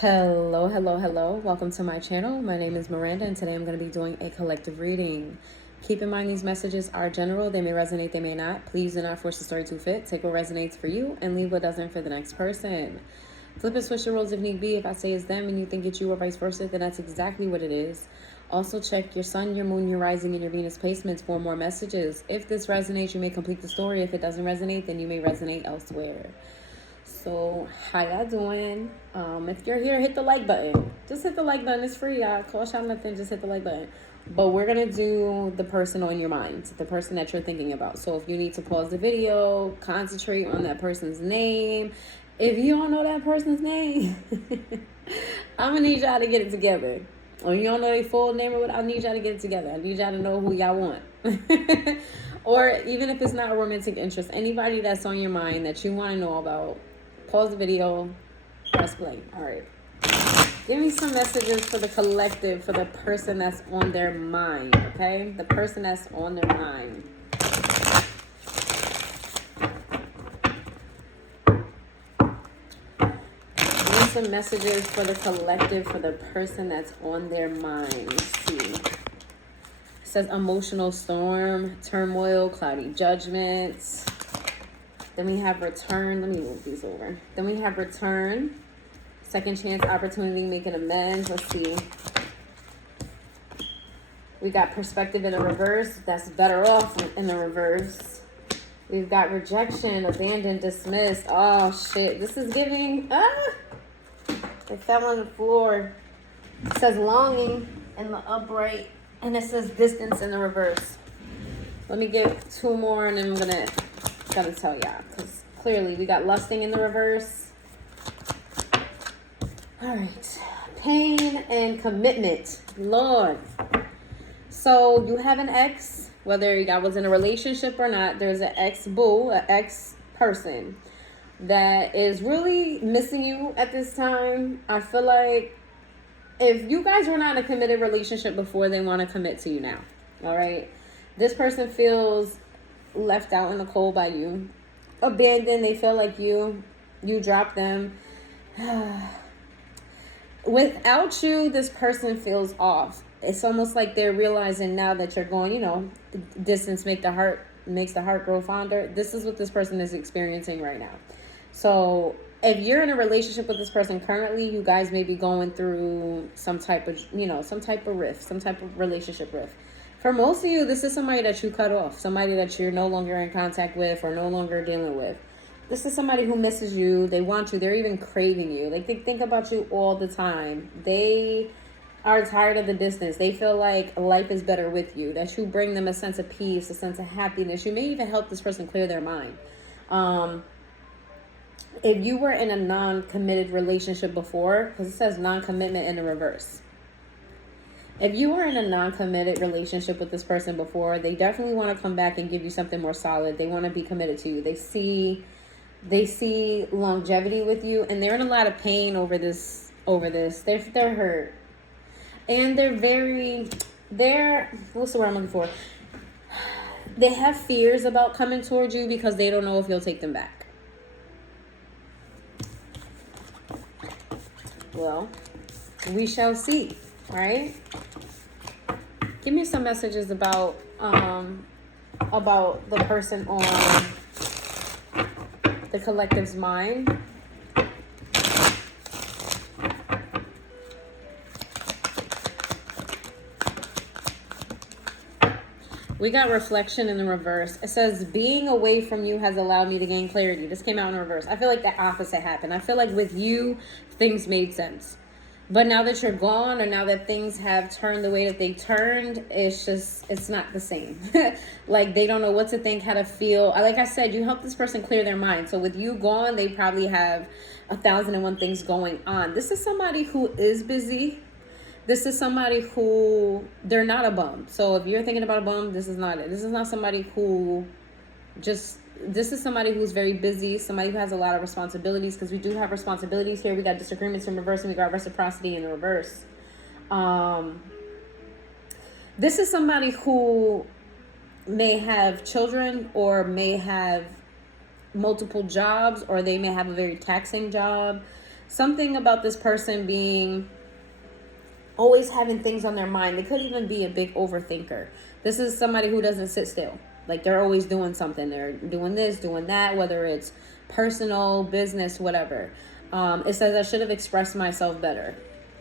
Hello, hello, hello. Welcome to my channel. My name is Miranda, and today I'm going to be doing a collective reading. Keep in mind these messages are general. They may resonate, they may not. Please do not force the story to fit. Take what resonates for you and leave what doesn't for the next person. Flip and switch your roles if need be. If I say it's them and you think it's you or vice versa, then that's exactly what it is. Also check your sun, your moon, your rising, and your Venus placements for more messages. If this resonates, you may complete the story. If it doesn't resonate, then you may resonate elsewhere. So how y'all doing? If you're here, hit the like button. Just hit the like button. It's free, y'all. Cost y'all nothing. Just hit the like button. But we're gonna do the person on your mind, the person that you're thinking about. So if you need to pause the video, concentrate on that person's name. If you don't know that person's name, I'm gonna need y'all to get it together. Or you don't know their full name or what, I need y'all to get it together. I need y'all to know who y'all want. Or even if it's not a romantic interest, anybody that's on your mind that you want to know about, pause the video, press play. All right. Give me some messages for the collective, for the person that's on their mind, okay? The person that's on their mind. Give me some messages for the collective, for the person that's on their mind. Let's see. It says emotional storm, turmoil, cloudy judgments. Then we have return. Let me move these over. Then we have return. Second chance, opportunity, making amends. Let's see. We got perspective in the reverse. That's better off in the reverse. We've got rejection, abandoned, dismissed. Oh, shit. This is giving... They fell on the floor. It says longing in the upright. And it says distance in the reverse. Let me get two more and then I'm gonna tell y'all. Because clearly we got lusting in the reverse. All right. Pain and commitment. Lord. So you have an ex, whether you guys was in a relationship or not, there's an ex-boo, an ex-person that is really missing you at this time. I feel like if you guys were not in a committed relationship before, they want to commit to you now. All right. This person feels left out in the cold by you. Abandoned. They feel like you dropped them. Without you, this person feels off. It's almost like they're realizing now that you're going, distance makes the heart grow fonder. This is what this person is experiencing right now. So if you're in a relationship with this person currently, you guys may be going through some type of rift, some type of relationship rift. For most of you, this is somebody that you cut off, somebody that you're no longer in contact with or no longer dealing with. This is somebody who misses you. They want you. They're even craving you. Like, they think about you all the time. They are tired of the distance. They feel like life is better with you, that you bring them a sense of peace, a sense of happiness. You may even help this person clear their mind. If you were in a non-committed relationship before, because it says non-commitment in the reverse. If you were in a non-committed relationship with this person before, they definitely want to come back and give you something more solid. They want to be committed to you. They see longevity with you, and they're in a lot of pain over this. They're hurt. And what's the word I'm looking for? They have fears about coming towards you because they don't know if you'll take them back. Well, we shall see, right? Give me some messages about the person on the collective's mind. We got reflection in the reverse. It says, being away from you has allowed me to gain clarity. This came out in reverse. I feel like the opposite happened. I feel like with you, things made sense. But now that you're gone, or now that things have turned the way that they turned, it's not the same. Like, they don't know what to think, how to feel. Like I said, you help this person clear their mind. So with you gone, they probably have 1,001 things going on. This is somebody who is busy. This is somebody who, they're not a bum. So if you're thinking about a bum, this is not it. This is not somebody who this is somebody who's very busy, somebody who has a lot of responsibilities, because we do have responsibilities here. We got disagreements in reverse, and we got reciprocity in the reverse. This is somebody who may have children or may have multiple jobs, or they may have a very taxing job. something about this person being always having things on their mind. They could even be a big overthinker. This is somebody who doesn't sit still. Like, they're always doing something. They're doing this, doing that, whether it's personal, business, whatever. It says I should have expressed myself better.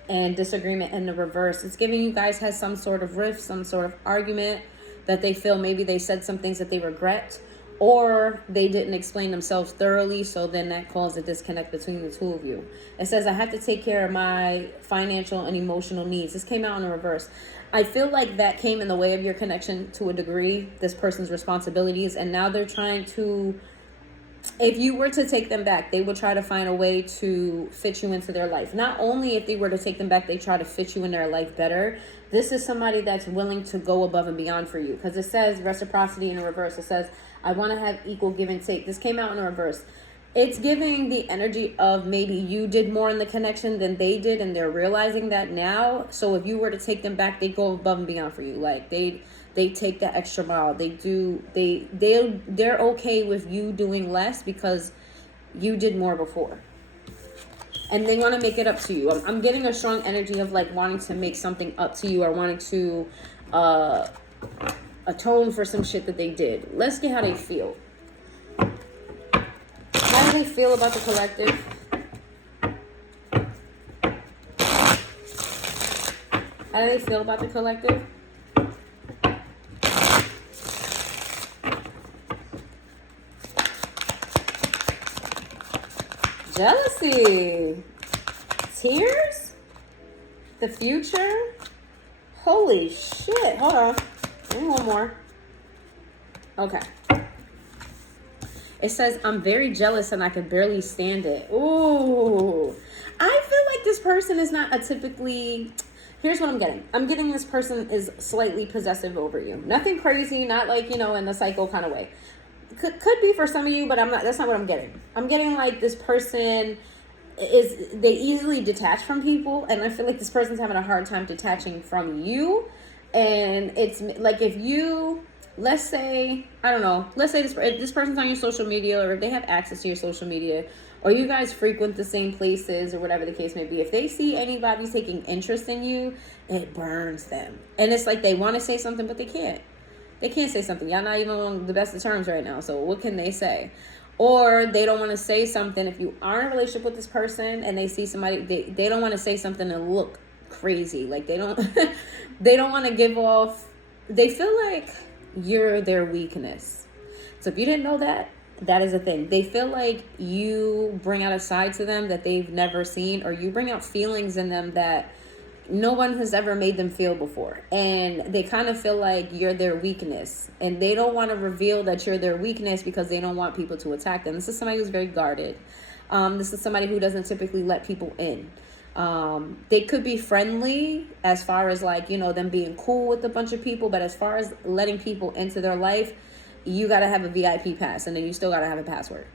And disagreement in the reverse. It's giving you guys has some sort of rift, some sort of argument that they feel maybe they said some things that they regret, or they didn't explain themselves thoroughly, so then that caused a disconnect between the two of you. It says, I have to take care of my financial and emotional needs. This came out in the reverse. I feel like that came in the way of your connection to a degree, this person's responsibilities, and now they're trying to, if you were to take them back, they would try to find a way to fit you into their life. Not only if they were to take them back, they try to fit you in their life better. This is somebody that's willing to go above and beyond for you. Because it says reciprocity in the reverse. It says, I want to have equal give and take. This came out in the reverse. It's giving the energy of maybe you did more in the connection than they did, and they're realizing that now. So if you were to take them back, they go above and beyond for you. Like, they take the extra mile. They're okay with you doing less because you did more before. And they want to make it up to you. I'm getting a strong energy of like wanting to make something up to you, or wanting to atone for some shit that they did. Let's get how they feel. How do they feel about the collective? How do they feel about the collective? Jealousy. Tears? The future? Holy shit. Hold on. Give me one more. Okay. It says, I'm very jealous and I can barely stand it. Ooh. I feel like this person is not a typically... Here's what I'm getting. I'm getting this person is slightly possessive over you. Nothing crazy, not like, in a psycho kind of way. Could be for some of you, but that's not what I'm getting. I'm getting like this person they easily detach from people, and I feel like this person's having a hard time detaching from you. And it's like, if you, let's say if this person's on your social media, or if they have access to your social media, or you guys frequent the same places, or whatever the case may be, if they see anybody taking interest in you, it burns them. And it's like they want to say something, but they can't. They can't say something. Y'all not even on the best of terms right now. So what can they say? Or they don't want to say something. If you are in a relationship with this person and they see somebody, they don't want to say something and look crazy. Like they don't want to give off. They feel like you're their weakness. So if you didn't know that, that is a thing. They feel like you bring out a side to them that they've never seen, or you bring out feelings in them that no one has ever made them feel before. And they kind of feel like you're their weakness. And they don't want to reveal that you're their weakness because they don't want people to attack them. This is somebody who's very guarded. This is somebody who doesn't typically let people in. They could be friendly as far as like, them being cool with a bunch of people. But as far as letting people into their life, you got to have a VIP pass. And then you still got to have a password.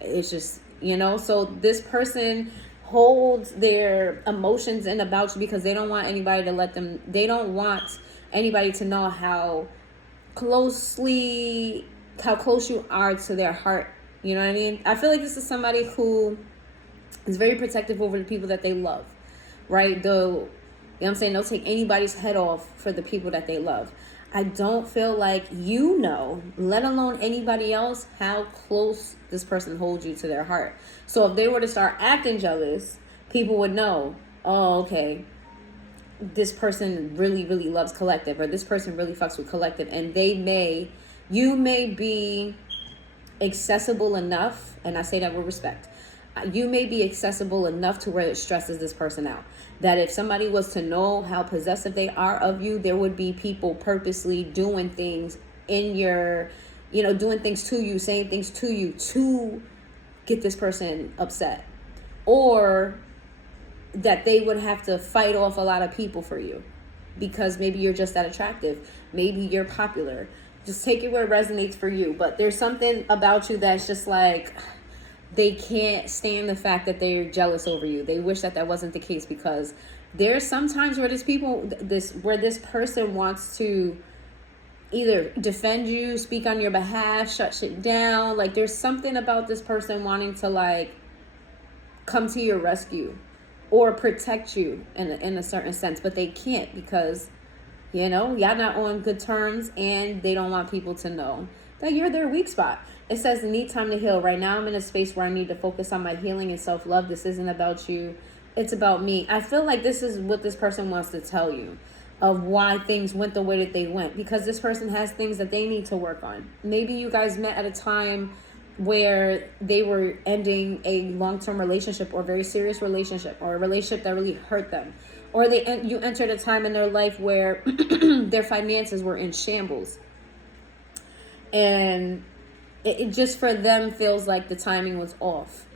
It's just, so this person holds their emotions in about you because they don't want anybody to they don't want anybody to know how close you are to their heart. You know what I mean? I feel like this is somebody who is very protective over the people that they love, right? They'll take anybody's head off for the people that they love. I don't feel like let alone anybody else, how close this person holds you to their heart. So if they were to start acting jealous, people would know, oh, okay, this person really, really loves collective, or this person really fucks with collective. And you may be accessible enough, and I say that with respect, you may be accessible enough to where it stresses this person out. That if somebody was to know how possessive they are of you, there would be people purposely doing things doing things to you, saying things to you to get this person upset. Or that they would have to fight off a lot of people for you because maybe you're just that attractive. Maybe you're popular. Just take it where it resonates for you. But there's something about you that's just like, they can't stand the fact that they're jealous over you. They wish that wasn't the case, because there's sometimes where this person wants to either defend you, speak on your behalf, shut shit down. Like, there's something about this person wanting to like come to your rescue or protect you in a certain sense, but they can't because, y'all not on good terms, and they don't want people to know that you're their weak spot. It says, need time to heal. Right now I'm in a space where I need to focus on my healing and self-love. This isn't about you. It's about me. I feel like this is what this person wants to tell you of why things went the way that they went, because this person has things that they need to work on. Maybe you guys met at a time where they were ending a long-term relationship or a very serious relationship or a relationship that really hurt them. Or you entered a time in their life where their finances were in shambles. And it just for them feels like the timing was off.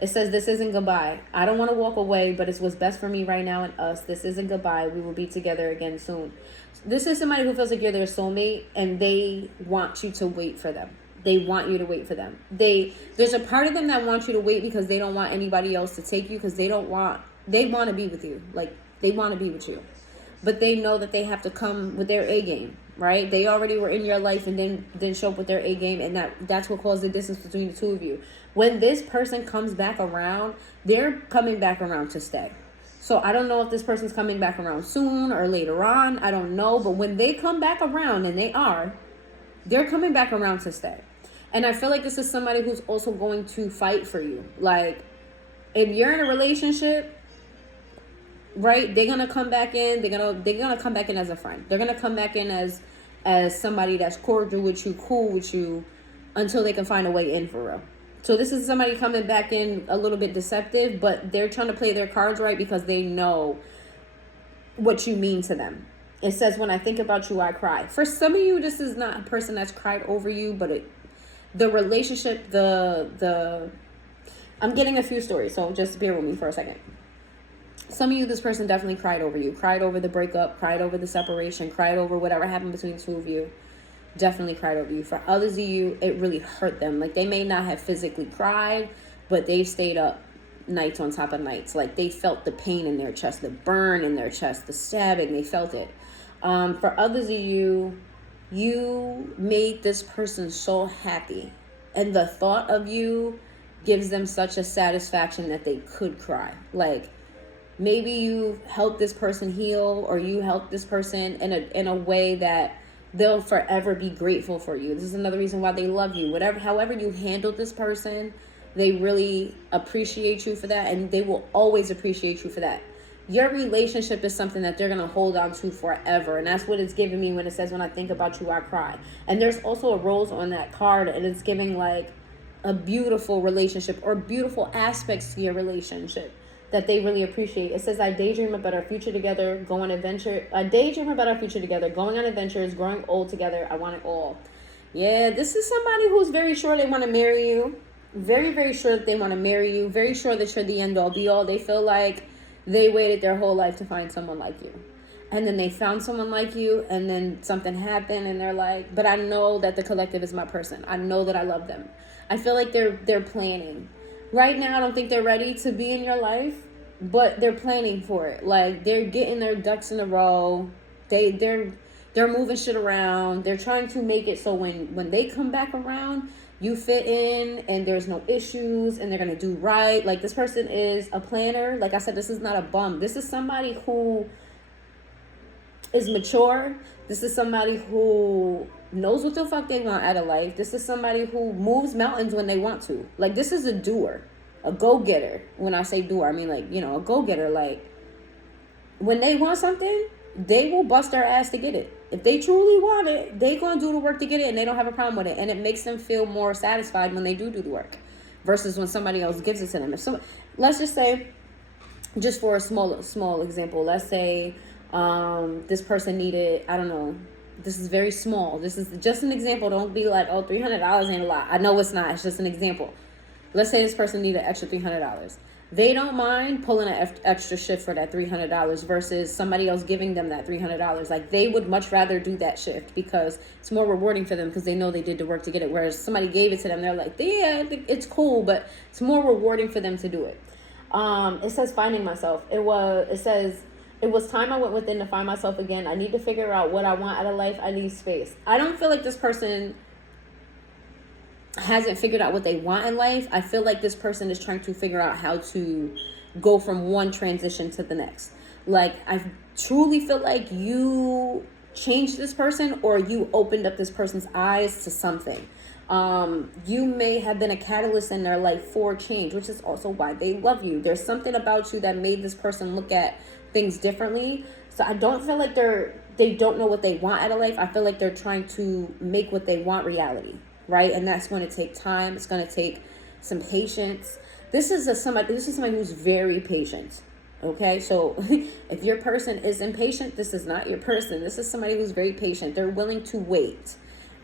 It says, this isn't goodbye. I don't want to walk away, but it's what's best for me right now and us. This isn't goodbye. We will be together again soon. This is somebody who feels like you're their soulmate, and they want you to wait for them. They want you to wait for them. There's a part of them that wants you to wait because they don't want anybody else to take you, because they want to be with you. Like, they want to be with you. But they know that they have to come with their A game, right? They already were in your life and then show up with their A game, and that's what caused the distance between the two of you. When this person comes back around, they're coming back around to stay. So I don't know if this person's coming back around soon or later on. I don't know. But when they come back around, and they're coming back around to stay. And I feel like this is somebody who's also going to fight for you. Like, if you're in a relationship, right, they're gonna come back in. They're gonna come back in as a friend. They're gonna come back in as somebody that's cordial with you, cool with you, until they can find a way in for real. So this is somebody coming back in a little bit deceptive, but they're trying to play their cards right because they know what you mean to them. It says, when I think about you, I cry. For some of you, this is not a person that's cried over you, but the relationship, I'm getting a few stories, so just bear with me for a second. Some of you, this person definitely cried over you, cried over the breakup, cried over the separation, cried over whatever happened between the two of you. Definitely cried over you. For others of you, it really hurt them. Like, they may not have physically cried, but they stayed up nights on top of nights. Like, they felt the pain in their chest, the burn in their chest, the stabbing. They felt it. For others of you, you made this person so happy, and the thought of you gives them such a satisfaction that they could cry. Like, maybe you helped this person heal, or you helped this person in a way that they'll forever be grateful for you. This is another reason why they love you. However you handled this person, they really appreciate you for that, and they will always appreciate you for that. Your relationship is something that they're going to hold on to forever, and that's what it's giving me when it says, when I think about you, I cry. And there's also a rose on that card, and it's giving like a beautiful relationship or beautiful aspects to your relationship that they really appreciate. It says, I daydream about our future together, going on adventures, growing old together. I want it all. Yeah, this is somebody who's very sure they want to marry you. Very, very sure that they want to marry you. Very sure that you're the end all be all. They feel like they waited their whole life to find someone like you. And then they found someone like you, and then something happened, and they're like, but I know that the collective is my person. I know that I love them. I feel like they're planning. Right now, I don't think they're ready to be in your life, but they're planning for it. Like, they're getting their ducks in a row. They're moving shit around. They're trying to make it so when they come back around, you fit in and there's no issues, and they're going to do right. Like, this person is a planner. Like I said, this is not a bum. This is somebody who is mature. This is somebody who knows what the fuck they want out of life. This is somebody who moves mountains when they want to. Like, this is a doer, a go-getter. When I say doer, I mean, like, a go-getter. Like, when they want something, they will bust their ass to get it. If they truly want it, they gonna do the work to get it, and they don't have a problem with it. And it makes them feel more satisfied when they do the work versus when somebody else gives it to them. Let's just say, just for a small example, let's say this person needed, I don't know, this is very small. This is just an example. Don't be like, oh, $300 ain't a lot. I know it's not. It's just an example. Let's say this person needed an extra $300. They don't mind pulling an extra shift for that $300 versus somebody else giving them that $300. Like, they would much rather do that shift because it's more rewarding for them because they know they did the work to get it. Whereas somebody gave it to them, they're like, yeah, it's cool, but it's more rewarding for them to do it. It says finding myself. It says, it was time I went within to find myself again. I need to figure out what I want out of life. I need space. I don't feel like this person, hasn't figured out what they want in life, I feel like this person is trying to figure out how to go from one transition to the next. Like, I truly feel like you changed this person, or you opened up this person's eyes to something. You may have been a catalyst in their life for change, which is also why they love you. There's something about you that made this person look at things differently. So I don't feel like they don't know what they want out of life. I feel like they're trying to make what they want reality, right? And that's going to take time. It's going to take some patience. This is somebody who's very patient. Okay, so if your person is impatient, this is not your person. This is somebody who's very patient. They're willing to wait.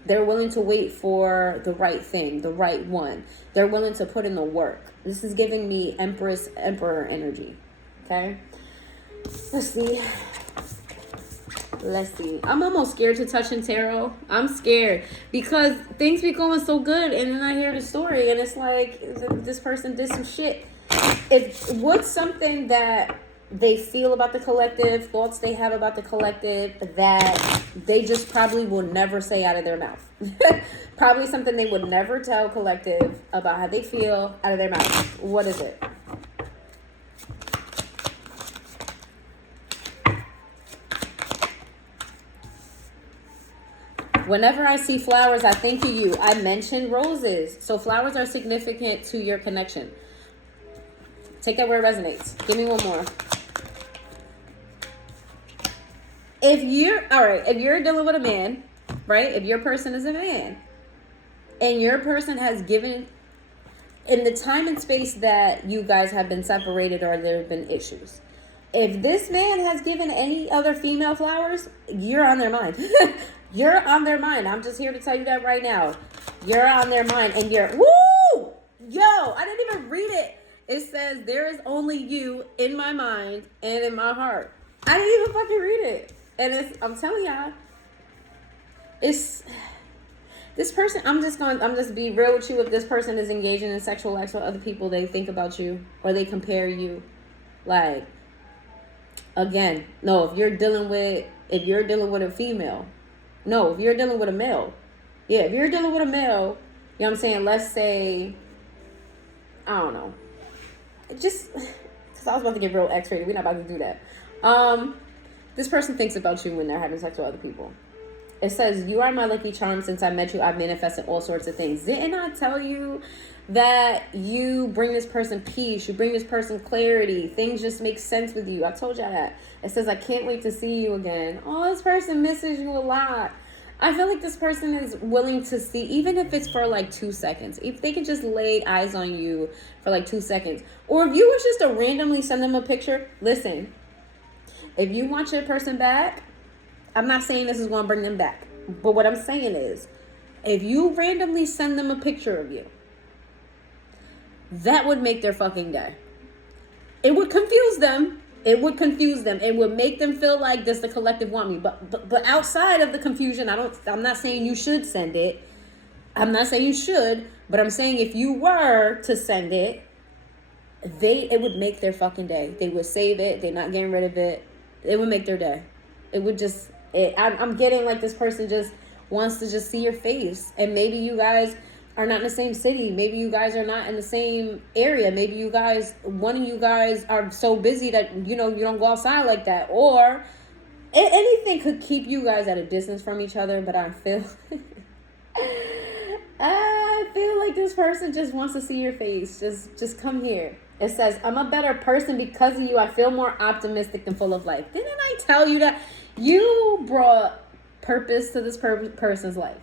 They're willing to wait for the right thing, the right one. They're willing to put in the work. This is giving me Empress, Emperor energy. Okay, let's see. I'm almost scared to touch in tarot. I'm scared because things be going so good, and then I hear the story, and it's like this person did some shit. What's something that they feel about the collective, thoughts they have about the collective that they just probably will never say out of their mouth. Probably something they would never tell collective about how they feel out of their mouth. What is it? Whenever I see flowers, I think of you. I mentioned roses. So flowers are significant to your connection. Take that where it resonates. Give me one more. If you're dealing with a man, right? If your person is a man, and your person has given, in the time and space that you guys have been separated or there have been issues, if this man has given any other female flowers, you're on their mind. You're on their mind. I'm just here to tell you that right now. You're on their mind, and woo! Yo, I didn't even read it. It says, there is only you in my mind and in my heart. I didn't even fucking read it. And I'm telling y'all, it's this person. I'm just be real with you. If this person is engaging in sexual acts with other people, they think about you or they compare you. Like, again, no, if you're dealing with a female, no, if you're dealing with a male, yeah, if you're dealing with a male, you know what I'm saying? Let's say, I don't know. Just because I was about to get real X-rated. We're not about to do that. This person thinks about you when they're having sex with other people. It says, you are my lucky charm. Since I met you, I've manifested all sorts of things. Didn't I tell you that you bring this person peace? You bring this person clarity. Things just make sense with you. I told y'all that. It says, I can't wait to see you again. Oh, this person misses you a lot. I feel like this person is willing to see, even if it's for like 2 seconds. If they can just lay eyes on you for like 2 seconds. Or if you was just to randomly send them a picture. Listen, if you want your person back, I'm not saying this is going to bring them back. But what I'm saying is, if you randomly send them a picture of you, that would make their fucking day. It would confuse them. It would confuse them. It would make them feel like, does the collective want me? But outside of the confusion, I'm not saying you should send it. I'm not saying you should, but I'm saying if you were to send it, it would make their fucking day. They would save it. They're not getting rid of it. It would make their day. It would just, I'm getting like this person just wants to just see your face. And maybe you guys are not in the same city. Maybe you guys are not in the same area. Maybe one of you guys are so busy that, you don't go outside like that. Or anything could keep you guys at a distance from each other. But I feel like this person just wants to see your face. Just come here. It says, I'm a better person because of you. I feel more optimistic and full of life. Didn't I tell you that? You brought purpose to this person's life.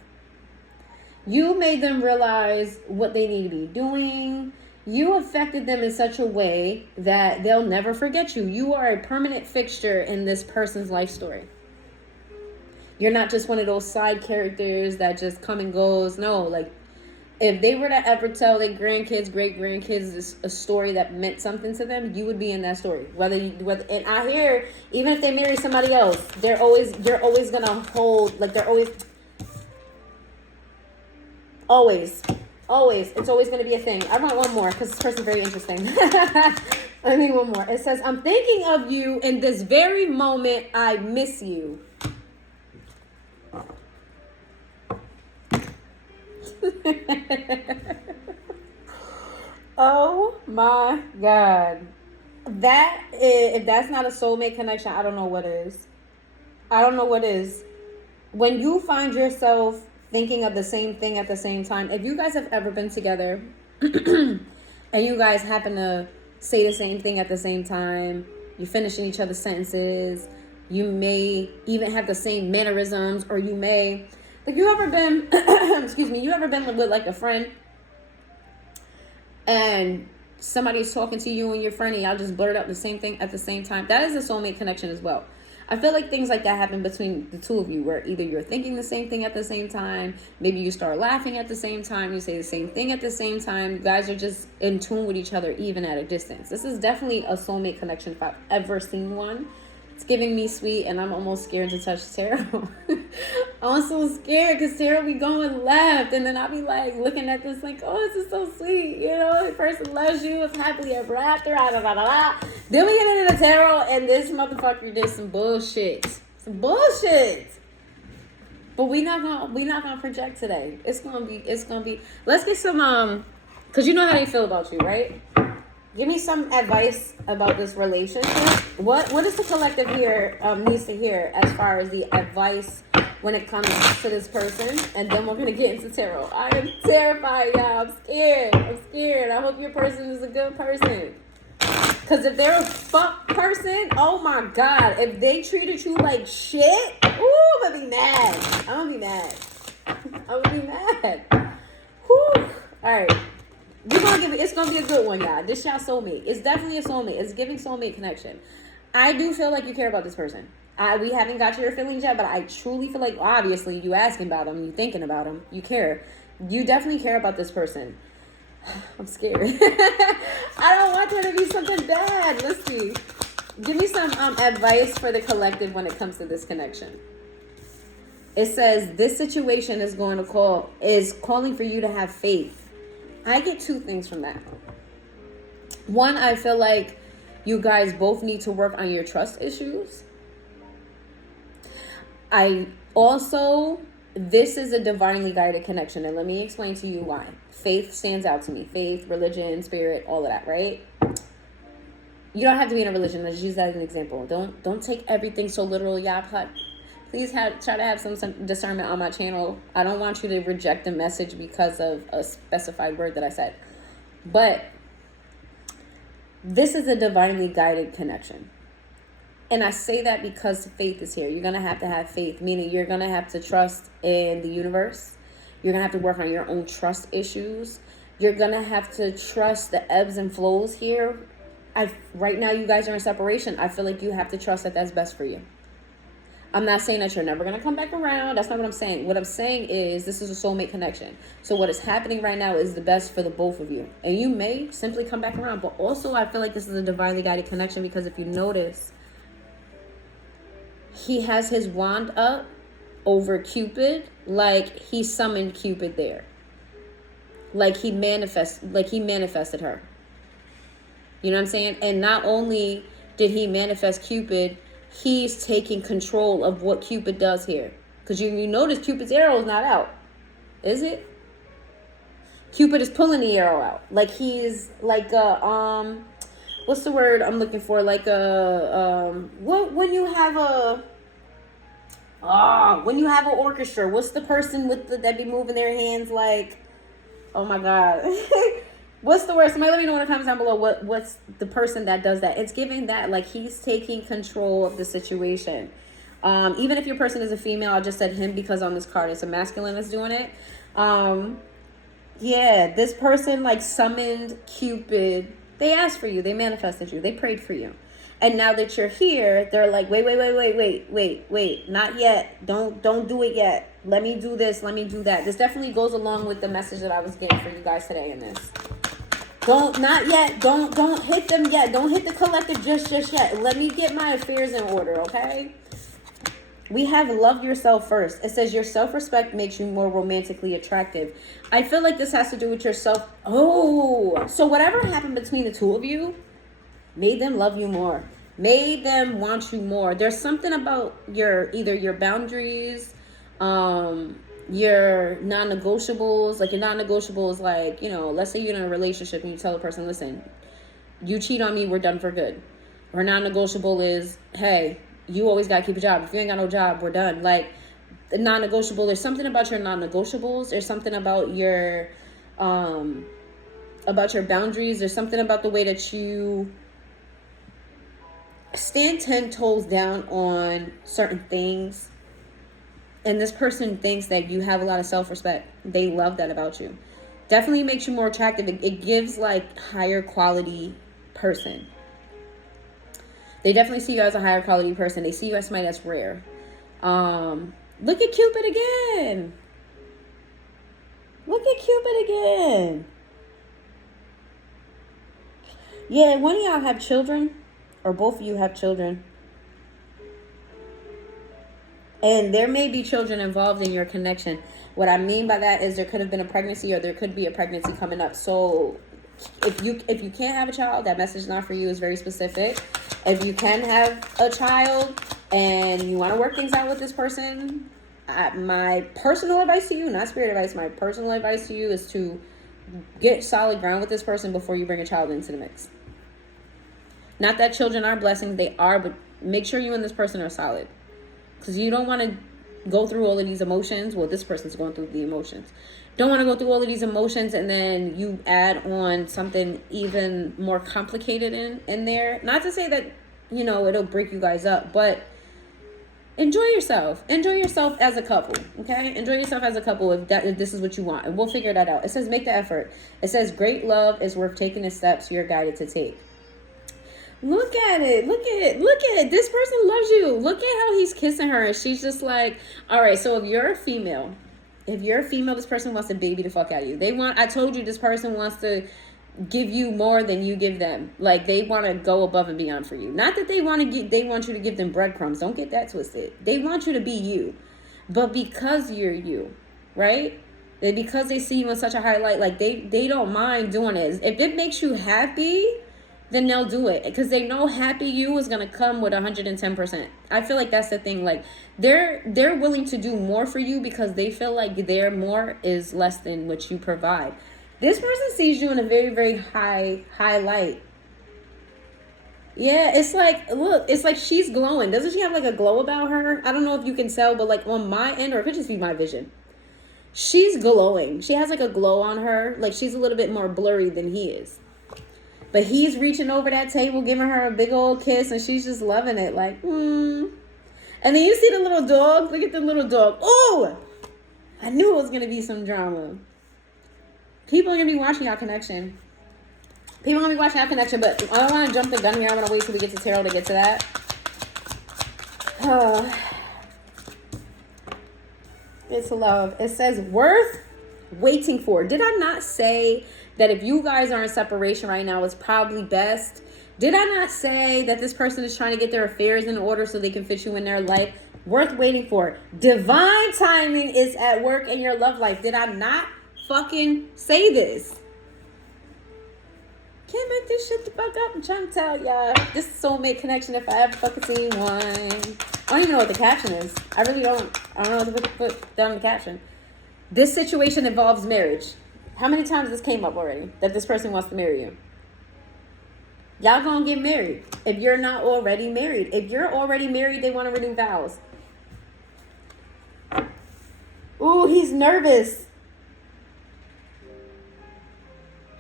You made them realize what they need to be doing. You affected them in such a way that they'll never forget you. You are a permanent fixture in this person's life story. You're not just one of those side characters that just come and goes. No, like, if they were to ever tell their grandkids, great-grandkids a story that meant something to them, you would be in that story. And I hear, even if they marry somebody else, you're always gonna hold, like, they're always, it's always gonna be a thing. I want one more because this person's very interesting. I need one more. It says, I'm thinking of you in this very moment. I miss you. Oh my God. That is, if that's not a soulmate connection, I don't know what is. I don't know what is. When you find yourself thinking of the same thing at the same time, if you guys have ever been together and you guys happen to say the same thing at the same time, you're finishing each other's sentences, you may even have the same mannerisms, or you may, like, you ever been, excuse me, you ever been with like a friend and somebody's talking to you and your friend and y'all just blurt out the same thing at the same time? That is a soulmate connection as well. I feel like things like that happen between the two of you, where either you're thinking the same thing at the same time, maybe you start laughing at the same time, you say the same thing at the same time. You guys are just in tune with each other, even at a distance. This is definitely a soulmate connection if I've ever seen one. It's giving me sweet, and I'm almost scared to touch tarot. I'm so scared because tarot be going left, and then I'll be like looking at this like, oh, this is so sweet. You know, the person loves you, it's happily ever after. Then we get into the tarot, and this motherfucker did some bullshit. Some bullshit. But we not gonna project today. It's gonna be. Let's get some cause you know how they feel about you, right? Give me some advice about this relationship. What is the collective here needs to hear as far as the advice when it comes to this person? And then we're going to get into tarot. I am terrified, y'all. I'm scared. I hope your person is a good person. Because if they're a fuck person, oh my God. If they treated you like shit, ooh, I'm going to be mad. I'm going to be mad. Whew. All right. It's gonna be a good one, y'all. This y'all soulmate. It's definitely a soulmate. It's giving soulmate connection. I do feel like you care about this person. We haven't got your feelings yet, but I truly feel like, obviously, you asking about him, you thinking about him, you care. You definitely care about this person. I'm scared. I don't want there to be something bad. Let's see. Give me some advice for the collective when it comes to this connection. It says this situation is calling for you to have faith. I get two things from that. One, I feel like you guys both need to work on your trust issues. This is a divinely guided connection, and let me explain to you why. Faith stands out to me. Faith, religion, spirit, all of that, right? You don't have to be in a religion. Let's use that as an example. Don't take everything so literal, y'all. Please try to have some discernment on my channel. I don't want you to reject the message because of a specified word that I said. But this is a divinely guided connection. And I say that because faith is here. You're going to have faith, meaning you're going to have to trust in the universe. You're going to have to work on your own trust issues. You're going to have to trust the ebbs and flows here. Right now, you guys are in separation. I feel like you have to trust that that's best for you. I'm not saying that you're never going to come back around. That's not what I'm saying. What I'm saying is this is a soulmate connection. So what is happening right now is the best for the both of you. And you may simply come back around. But also, I feel like this is a divinely guided connection because if you notice, he has his wand up over Cupid, like he summoned Cupid there. Like he manifested her. You know what I'm saying? And not only did he manifest Cupid, he's taking control of what Cupid does here. Because you notice Cupid's arrow is not out. Is it? Cupid is pulling the arrow out. Like he's like a, what's the word I'm looking for? Like a, when you have an orchestra, what's the person that be moving their hands like, oh my God. What's the word? Somebody let me know in the comments down below what's the person that does that. It's giving that like he's taking control of the situation. Even if your person is a female, I just said him because on this card it's a masculine that's doing it. Yeah, this person like summoned Cupid. They asked for you. They manifested you. They prayed for you. And now that you're here, they're like, wait, not yet. Don't do it yet. Let me do this. Let me do that. This definitely goes along with the message that I was getting for you guys today in this. Not yet. Don't hit them yet. Don't hit the collective just yet. Let me get my affairs in order, okay? We have love yourself first. It says your self-respect makes you more romantically attractive. I feel like this has to do with yourself. Oh, so whatever happened between the two of you made them love you more, made them want you more. There's something about either your boundaries, your non-negotiables. Like, your non-negotiables, like, you know, let's say you're in a relationship and you tell the person, listen, you cheat on me, we're done for good. Or non-negotiable is, hey, you always got to keep a job. If you ain't got no job, we're done. Like, the non-negotiable, there's something about your non-negotiables. There's something about your boundaries. There's something about the way that you stand 10 toes down on certain things. And this person thinks that you have a lot of self-respect. They love that about you. Definitely makes you more attractive. It gives, like, higher quality person. They definitely see you as a higher quality person. They see you as somebody that's rare. Look at Cupid again. Look at Cupid again. Yeah, one of y'all have children, or both of you have children. And there may be children involved in your connection. What I mean by that is there could have been a pregnancy, or there could be a pregnancy coming up. So if you can't have a child, that message is not for you. Is very specific. If you can have a child and you want to work things out with this person, my personal advice to you, not spirit advice, my personal advice to you is to get solid ground with this person before you bring a child into the mix. Not that children are blessings, they are, but make sure you and this person are solid. Because you don't want to go through all of these emotions. Well, this person's going through the emotions. Don't want to go through all of these emotions and then you add on something even more complicated in there. Not to say that, you know, it'll break you guys up, but enjoy yourself. Enjoy yourself as a couple, okay? Enjoy yourself as a couple if this is what you want. And we'll figure that out. It says make the effort. It says great love is worth taking the steps you're guided to take. Look at it. Look at it. Look at it. This person loves you. Look at how he's kissing her. And she's just like, all right, so if you're a female, this person wants to baby the fuck out of you. I told you this person wants to give you more than you give them. Like, they want to go above and beyond for you. Not that they want you to give them breadcrumbs. Don't get that twisted. They want you to be you. But because you're you, right? Because they see you in such a highlight, like they don't mind doing it. If it makes you happy, then they'll do it because they know happy you is going to come with 110%. I feel like that's the thing. Like, they're willing to do more for you because they feel like their more is less than what you provide. This person sees you in a very, very high light. Yeah, it's like, look, it's like she's glowing. Doesn't she have like a glow about her? I don't know if you can tell, but like on my end, or it could just be my vision. She's glowing. She has like a glow on her. Like, she's a little bit more blurry than he is. But he's reaching over that table, giving her a big old kiss, and she's just loving it. Like, And then you see the little dog. Look at the little dog. Oh, I knew it was going to be some drama. People are going to be watching y'all connection. But I don't want to jump the gun here. I want to wait till we get to tarot to get to that. It's love. It says worth waiting for. Did I not say that if you guys are in separation right now, it's probably best? Did I not say that this person is trying to get their affairs in order so they can fit you in their life? Worth waiting for. Divine timing is at work in your love life. Did I not fucking say this? Can't make this shit the fuck up. I'm trying to tell y'all. This is soulmate connection if I ever fucking seen one. I don't even know what the caption is. I really don't. I don't know what to put down in the caption. This situation involves marriage. How many times this came up already? That this person wants to marry you. Y'all gonna get married if you're not already married. If you're already married, they want to renew vows. Ooh, he's nervous.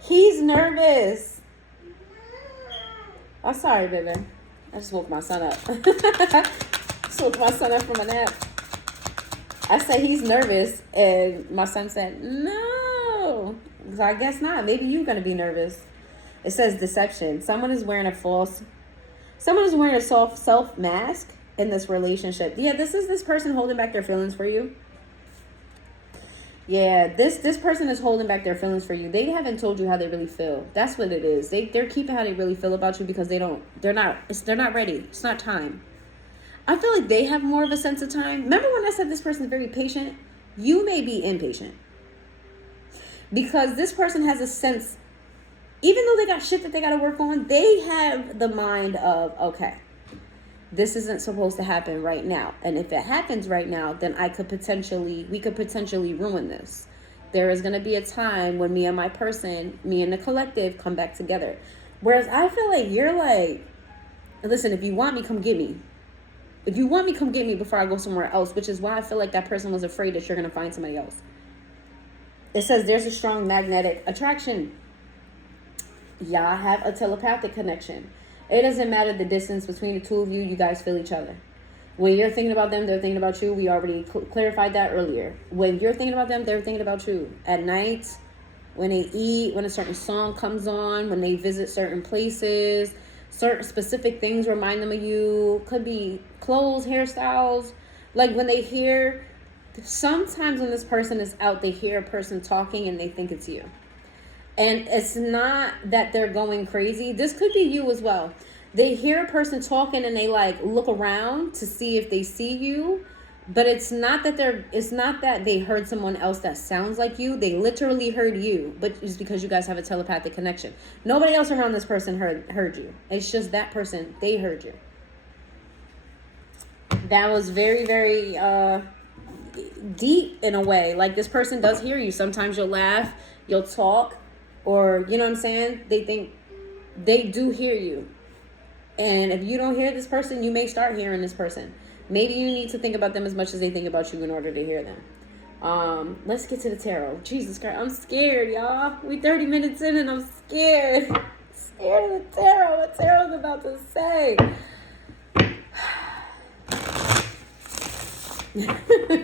He's nervous. I'm sorry, baby. I just woke my son up. Just woke my son up from a nap. I said he's nervous, and my son said, no. So I guess not. Maybe you're going to be nervous. It says deception. Someone is wearing a soft self mask in this relationship. Yeah, this is this person holding back their feelings for you. Yeah, this person is holding back their feelings for you. They haven't told you how they really feel. That's what it is. They're keeping how they really feel about you because they're not ready. It's not time. I feel like they have more of a sense of time. Remember when I said this person is very patient? You may be impatient. Because this person has a sense, even though they got shit that they got to work on, they have the mind of, okay, this isn't supposed to happen right now. And if it happens right now, then we could potentially ruin this. There is going to be a time when me and the collective come back together. Whereas I feel like you're like, listen, if you want me, come get me. If you want me, come get me before I go somewhere else, which is why I feel like that person was afraid that you're going to find somebody else. It says there's a strong magnetic attraction. Y'all have a telepathic connection. It doesn't matter the distance between the two of you. You guys feel each other. When you're thinking about them, they're thinking about you. We already clarified that earlier. When you're thinking about them, they're thinking about you. At night, when they eat, when a certain song comes on, when they visit certain places, certain specific things remind them of you. Could be clothes, hairstyles. Like when they hear, sometimes when this person is out, they hear a person talking and they think it's you. And it's not that they're going crazy. This could be you as well. They hear a person talking and they like look around to see if they see you. But it's not that they heard someone else that sounds like you. They literally heard you, but it's because you guys have a telepathic connection. Nobody else around this person heard you. It's just that person, they heard you. That was very, very deep in a way. Like this person does hear you. Sometimes you'll laugh, you'll talk, or you know what I'm saying? They think they do hear you. And if you don't hear this person, you may start hearing this person. Maybe you need to think about them as much as they think about you in order to hear them. Let's get to the tarot. Jesus Christ, I'm scared, y'all. We 30 minutes in and I'm scared. I'm scared of the tarot. What tarot's about to say?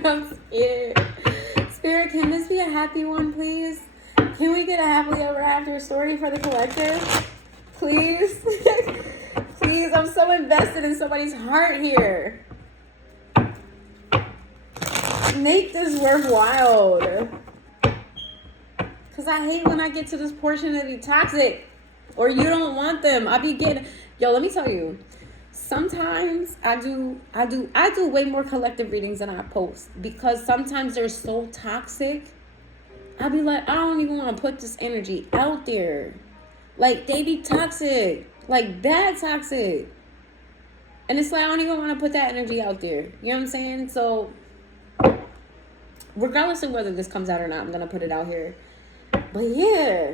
I'm scared. Spirit, can this be a happy one, please? Can we get a happily ever after story for the collective? Please? Please, I'm so invested in somebody's heart here. Make this worthwhile. Because I hate when I get to this portion of be toxic. Or you don't want them. I be getting... Yo, let me tell you. Sometimes I do way more collective readings than I post. Because sometimes they're so toxic. I be like, I don't even want to put this energy out there. Like, they be toxic. Like, bad toxic. And it's like, I don't even want to put that energy out there. You know what I'm saying? So, regardless of whether this comes out or not, I'm going to put it out here. But yeah,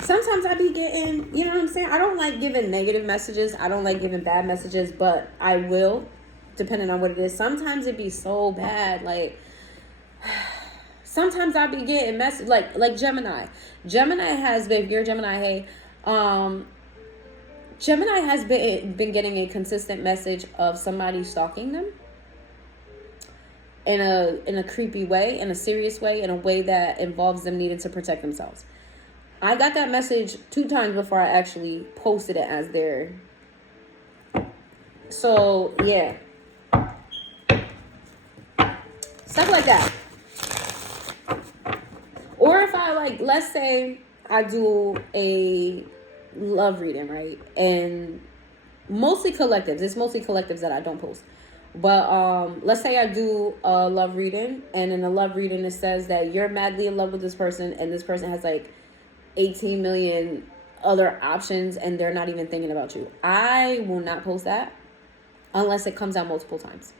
sometimes I be getting, you know what I'm saying? I don't like giving negative messages. I don't like giving bad messages, but I will, depending on what it is. Sometimes it be so bad. Like, sometimes I be getting messages, like Gemini. Gemini has been, if you're Gemini, hey, Gemini has been getting a consistent message of somebody stalking them in a creepy way, in a serious way, in a way that involves them needing to protect themselves. I got that message 2 times before I actually posted it as their. So yeah, stuff like that. Or if I like, let's say I do a love reading, right? And mostly collectives. It's mostly collectives that I don't post. But let's say I do a love reading, and in the love reading it says that you're madly in love with this person, and this person has like 18 million other options, and they're not even thinking about you. I will not post that unless it comes out multiple times.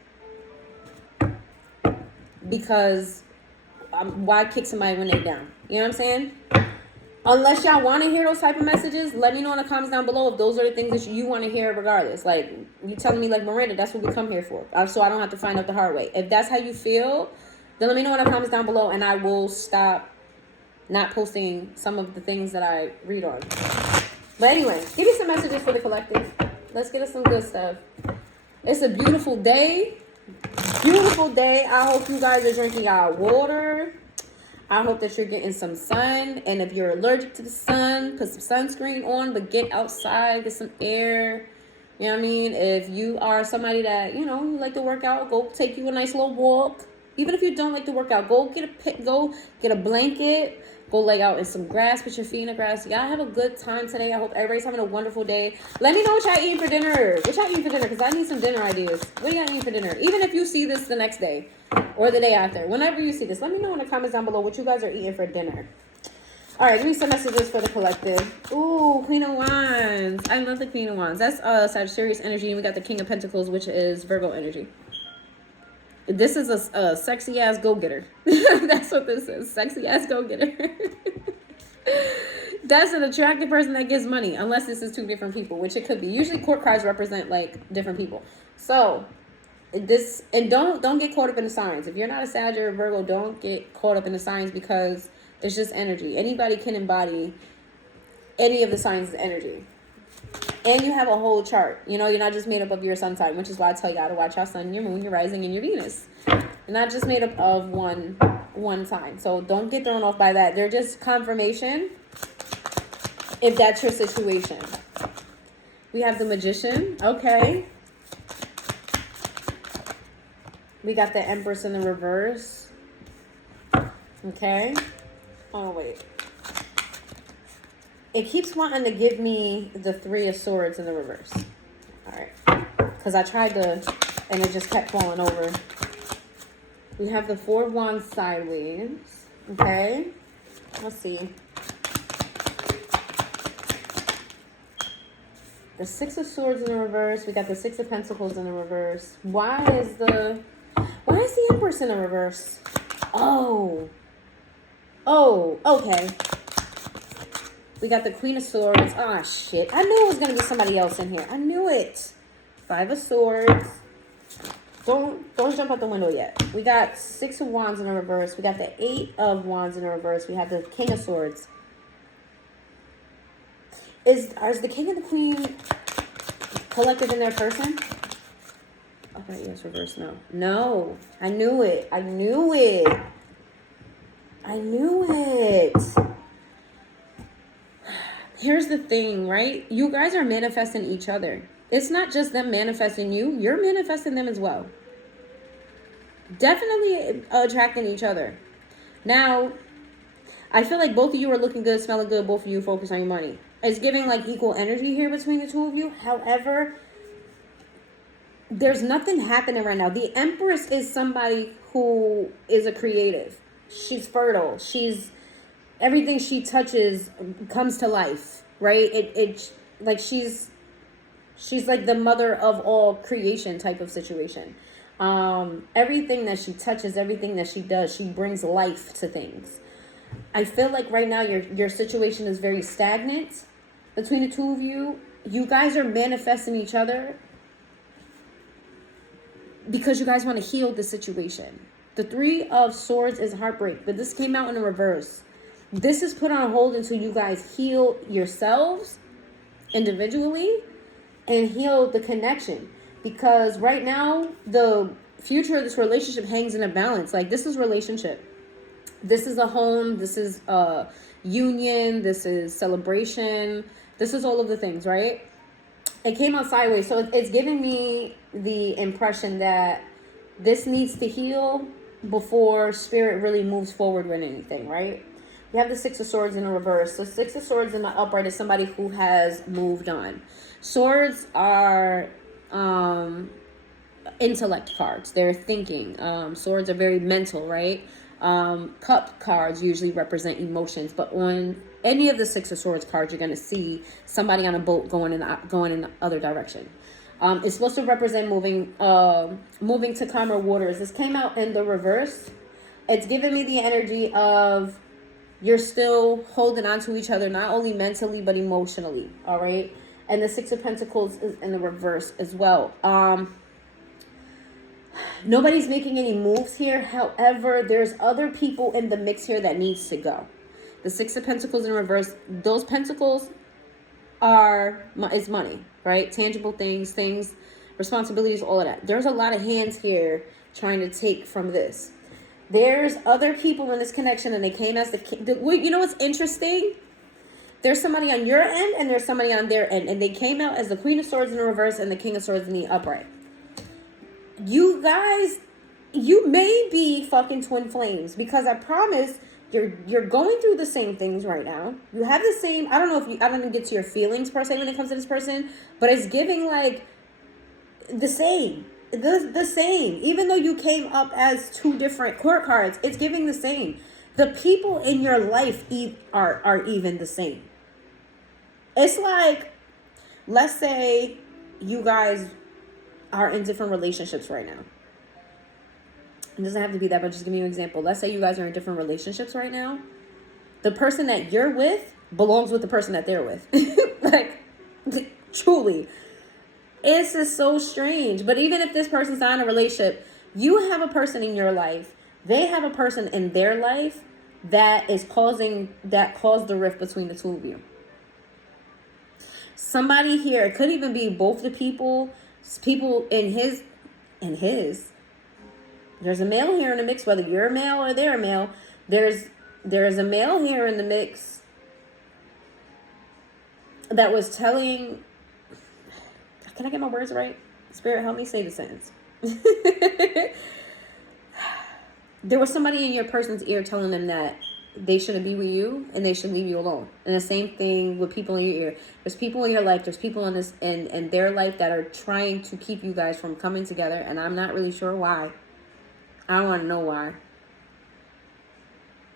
Because why kick somebody when they're down? You know what I'm saying? Unless y'all want to hear those type of messages, let me know in the comments down below if those are the things that you want to hear regardless. Like, you telling me, like, Miranda, that's what we come here for. So I don't have to find out the hard way. If that's how you feel, then let me know in the comments down below, and I will stop not posting some of the things that I read on. But anyway, give me some messages for the collective. Let's get us some good stuff. It's a beautiful day. Beautiful day. I hope you guys are drinking y'all water. I hope that you're getting some sun. And if you're allergic to the sun, put some sunscreen on. But get outside, get some air. You know what I mean? If you are somebody that, you know, you like to work out, go take you a nice little walk. Even if you don't like to work out, go get a blanket. Go lay out in some grass, put your feet in the grass. Y'all have a good time today. I hope everybody's having a wonderful day. Let me know what y'all eating for dinner. What y'all eating for dinner? Because I need some dinner ideas. What do y'all eating for dinner? Even if you see this the next day or the day after. Whenever you see this, let me know in the comments down below what you guys are eating for dinner. All right, give me some messages for the collective. Ooh, Queen of Wands. I love the Queen of Wands. That's Sagittarius energy. And we got the King of Pentacles, which is Virgo energy. This is a sexy ass go-getter. That's what this is. Sexy ass go-getter. That's an attractive person that gives money, unless this is two different people, which it could be. Usually court cards represent like different people. So this, and don't get caught up in the signs. If you're not a Sag or a Virgo, don't get caught up in the signs, because there's just energy. Anybody can embody any of the signs' energy. And you have a whole chart. You know, you're not just made up of your sun sign, which is why I tell you how to watch your sun, your moon, your rising, and your Venus. You're not just made up of one sign. So don't get thrown off by that. They're just confirmation if that's your situation. We have the Magician. Okay. We got the Empress in the reverse. Okay. Oh, wait. It keeps wanting to give me the Three of Swords in the reverse. All right. Because I tried to, and it just kept falling over. We have the Four of Wands sideways. Okay. Let's see. The Six of Swords in the reverse. We got the Six of Pentacles in the reverse. Why is the Empress in the reverse? Oh, okay. We got the Queen of Swords. Ah, shit. I knew it was going to be somebody else in here. I knew it. Five of Swords. Don't jump out the window yet. We got Six of Wands in the reverse. We got the Eight of Wands in the reverse. We have the King of Swords. Is the King and the Queen collective in their person? Okay, yes, reverse, no. No. I knew it. I knew it. I knew it. Here's the thing, right? You guys are manifesting each other. It's not just them manifesting you. You're manifesting them as well. Definitely attracting each other. Now, I feel like both of you are looking good, smelling good. Both of you focus on your money. It's giving like equal energy here between the two of you. However, there's nothing happening right now. The Empress is somebody who is a creative. She's fertile. Everything she touches comes to life, right? It like she's like the mother of all creation type of situation. Everything that she touches, everything that she does, she brings life to things. I feel like right now your situation is very stagnant between the two of you. You guys are manifesting each other because you guys want to heal the situation. The Three of Swords is heartbreak, but this came out in the reverse. This is put on hold until you guys heal yourselves individually and heal the connection. Because right now, the future of this relationship hangs in a balance. Like, this is relationship. This is a home. This is a union. This is celebration. This is all of the things, right? It came out sideways. So it's giving me the impression that this needs to heal before spirit really moves forward with anything, right? We have the Six of Swords in the reverse. The Six of Swords in the upright is somebody who has moved on. Swords are intellect cards. They're thinking. Swords are very mental, right? Cup cards usually represent emotions, but on any of the Six of Swords cards, you're going to see somebody on a boat going in the other direction. It's supposed to represent moving to calmer waters. This came out in the reverse. It's giving me the energy of you're still holding on to each other, not only mentally, but emotionally. All right. And the Six of Pentacles is in the reverse as well. Nobody's making any moves here. However, there's other people in the mix here that needs to go. The Six of Pentacles in reverse, those pentacles is money, right? Tangible things, responsibilities, all of that. There's a lot of hands here trying to take from this. There's other people in this connection, and they came as you know what's interesting? There's somebody on your end, and there's somebody on their end, and they came out as the Queen of Swords in the reverse and the King of Swords in the upright. You guys, you may be fucking twin flames, because I promise you're going through the same things right now. You have the same, I don't even get to your feelings per se when it comes to this person, but it's giving like the same. The same. Even though you came up as two different court cards, it's giving the same. The people in your life are even the same. It's like, let's say you guys are in different relationships right now. It doesn't have to be that, but just give me an example. Let's say you guys are in different relationships right now. The person that you're with belongs with the person that they're with. Like, truly. It's just so strange. But even if this person's not in a relationship, you have a person in your life. They have a person in their life that caused the rift between the two of you. Somebody here, it could even be both the people in his. There's a male here in the mix, whether you're a male or they're a male. There's a male here in the mix that was telling. Can I get my words right? Spirit, help me say the sentence. There was somebody in your person's ear telling them that they shouldn't be with you and they should leave you alone. And the same thing with people in your ear. There's people in your life. There's people in their life that are trying to keep you guys from coming together. And I'm not really sure why. I don't want to know why.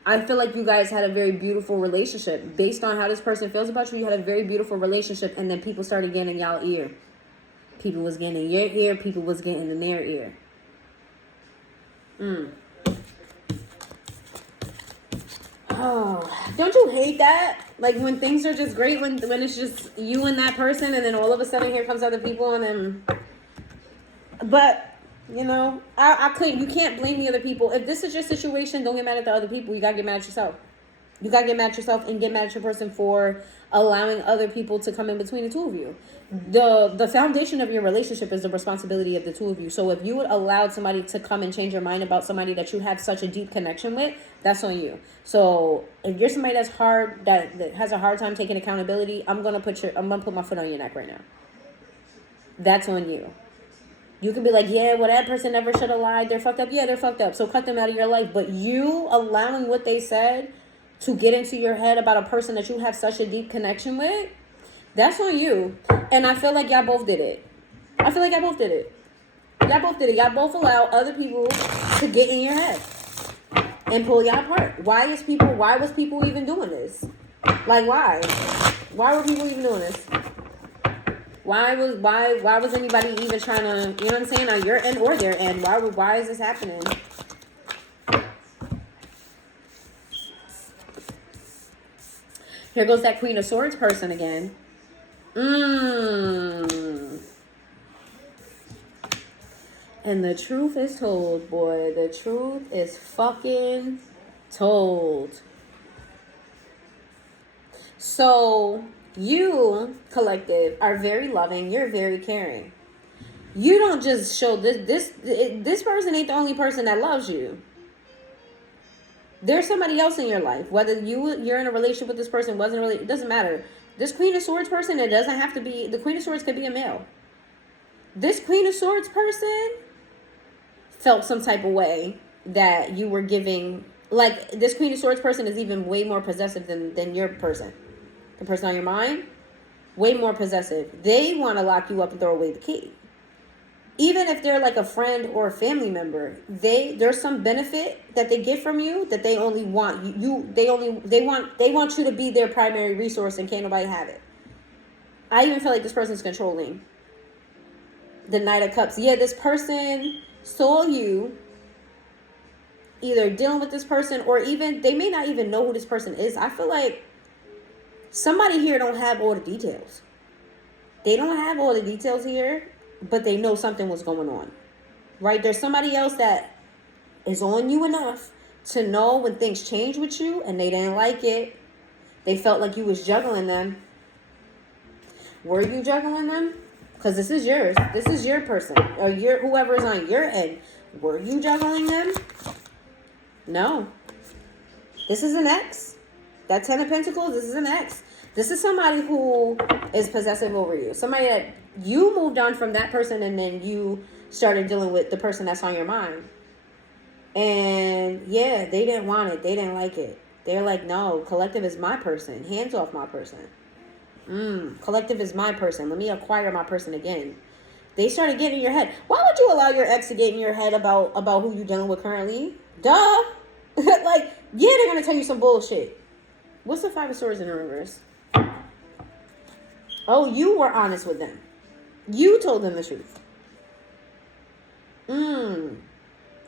I feel like you guys had a very beautiful relationship. Based on how this person feels about you, you had a very beautiful relationship. And then people started getting in y'all ear. People was getting in your ear. People was getting in their ear. Oh, don't you hate that? Like when things are just great, when it's just you and that person, and then all of a sudden here comes other people, and then. But you know, I couldn't. You can't blame the other people. If this is your situation, don't get mad at the other people. You gotta get mad at yourself. You gotta get mad at yourself and get mad at your person for allowing other people to come in between the two of you. The foundation of your relationship is the responsibility of the two of you. So if you would allow somebody to come and change your mind about somebody that you have such a deep connection with, that's on you. So if you're somebody that has a hard time taking accountability, I'm gonna put my foot on your neck right now. That's on you. You can be like, yeah, well, that person never should have lied. They're fucked up. Yeah, they're fucked up. So cut them out of your life. But you allowing what they said to get into your head about a person that you have such a deep connection with, that's on you. And I feel like y'all both did it. Y'all both did it. Y'all both allow other people to get in your head and pull y'all apart. Why was people even doing this? Like, why? Why were people even doing this? Why was anybody even trying to, you know what I'm saying, on your end or their end? Why is this happening? Here goes that Queen of Swords person again. And the truth is told, boy. The truth is fucking told. So, you, collective, are very loving. You're very caring. You don't just show this person ain't the only person that loves you. There's somebody else in your life. Whether you're in a relationship with this person, it doesn't matter. This Queen of Swords person, it doesn't have to be, the Queen of Swords could be a male. This Queen of Swords person felt some type of way that you were giving, like this Queen of Swords person is even way more possessive than your person. The person on your mind, way more possessive. They want to lock you up and throw away the key. Even if they're like a friend or a family member, there's some benefit that they get from you that they only want they want you to be their primary resource and can't nobody have it. I even feel like this person's controlling. The Knight of Cups. Yeah, this person saw you either dealing with this person, or even they may not even know who this person is. I feel like somebody here don't have all the details. They don't have all the details here, but they know something was going on, right? There's somebody else that is on you enough to know when things change with you and they didn't like it. They felt like you was juggling them. Were you juggling them? Because this is yours. This is your person, or whoever is on your end. Were you juggling them? No. This is an ex. That 10 of Pentacles, this is an ex. This is somebody who is possessive over you. Somebody that you moved on from that person and then you started dealing with the person that's on your mind. And yeah, they didn't want it. They didn't like it. They're like, no, collective is my person. Hands off my person. Collective is my person. Let me acquire my person again. They started getting in your head. Why would you allow your ex to get in your head about who you're dealing with currently? Duh. Like, Yeah, they're going to tell you some bullshit. What's the Five of Swords in the reverse? Oh, you were honest with them. You told them the truth.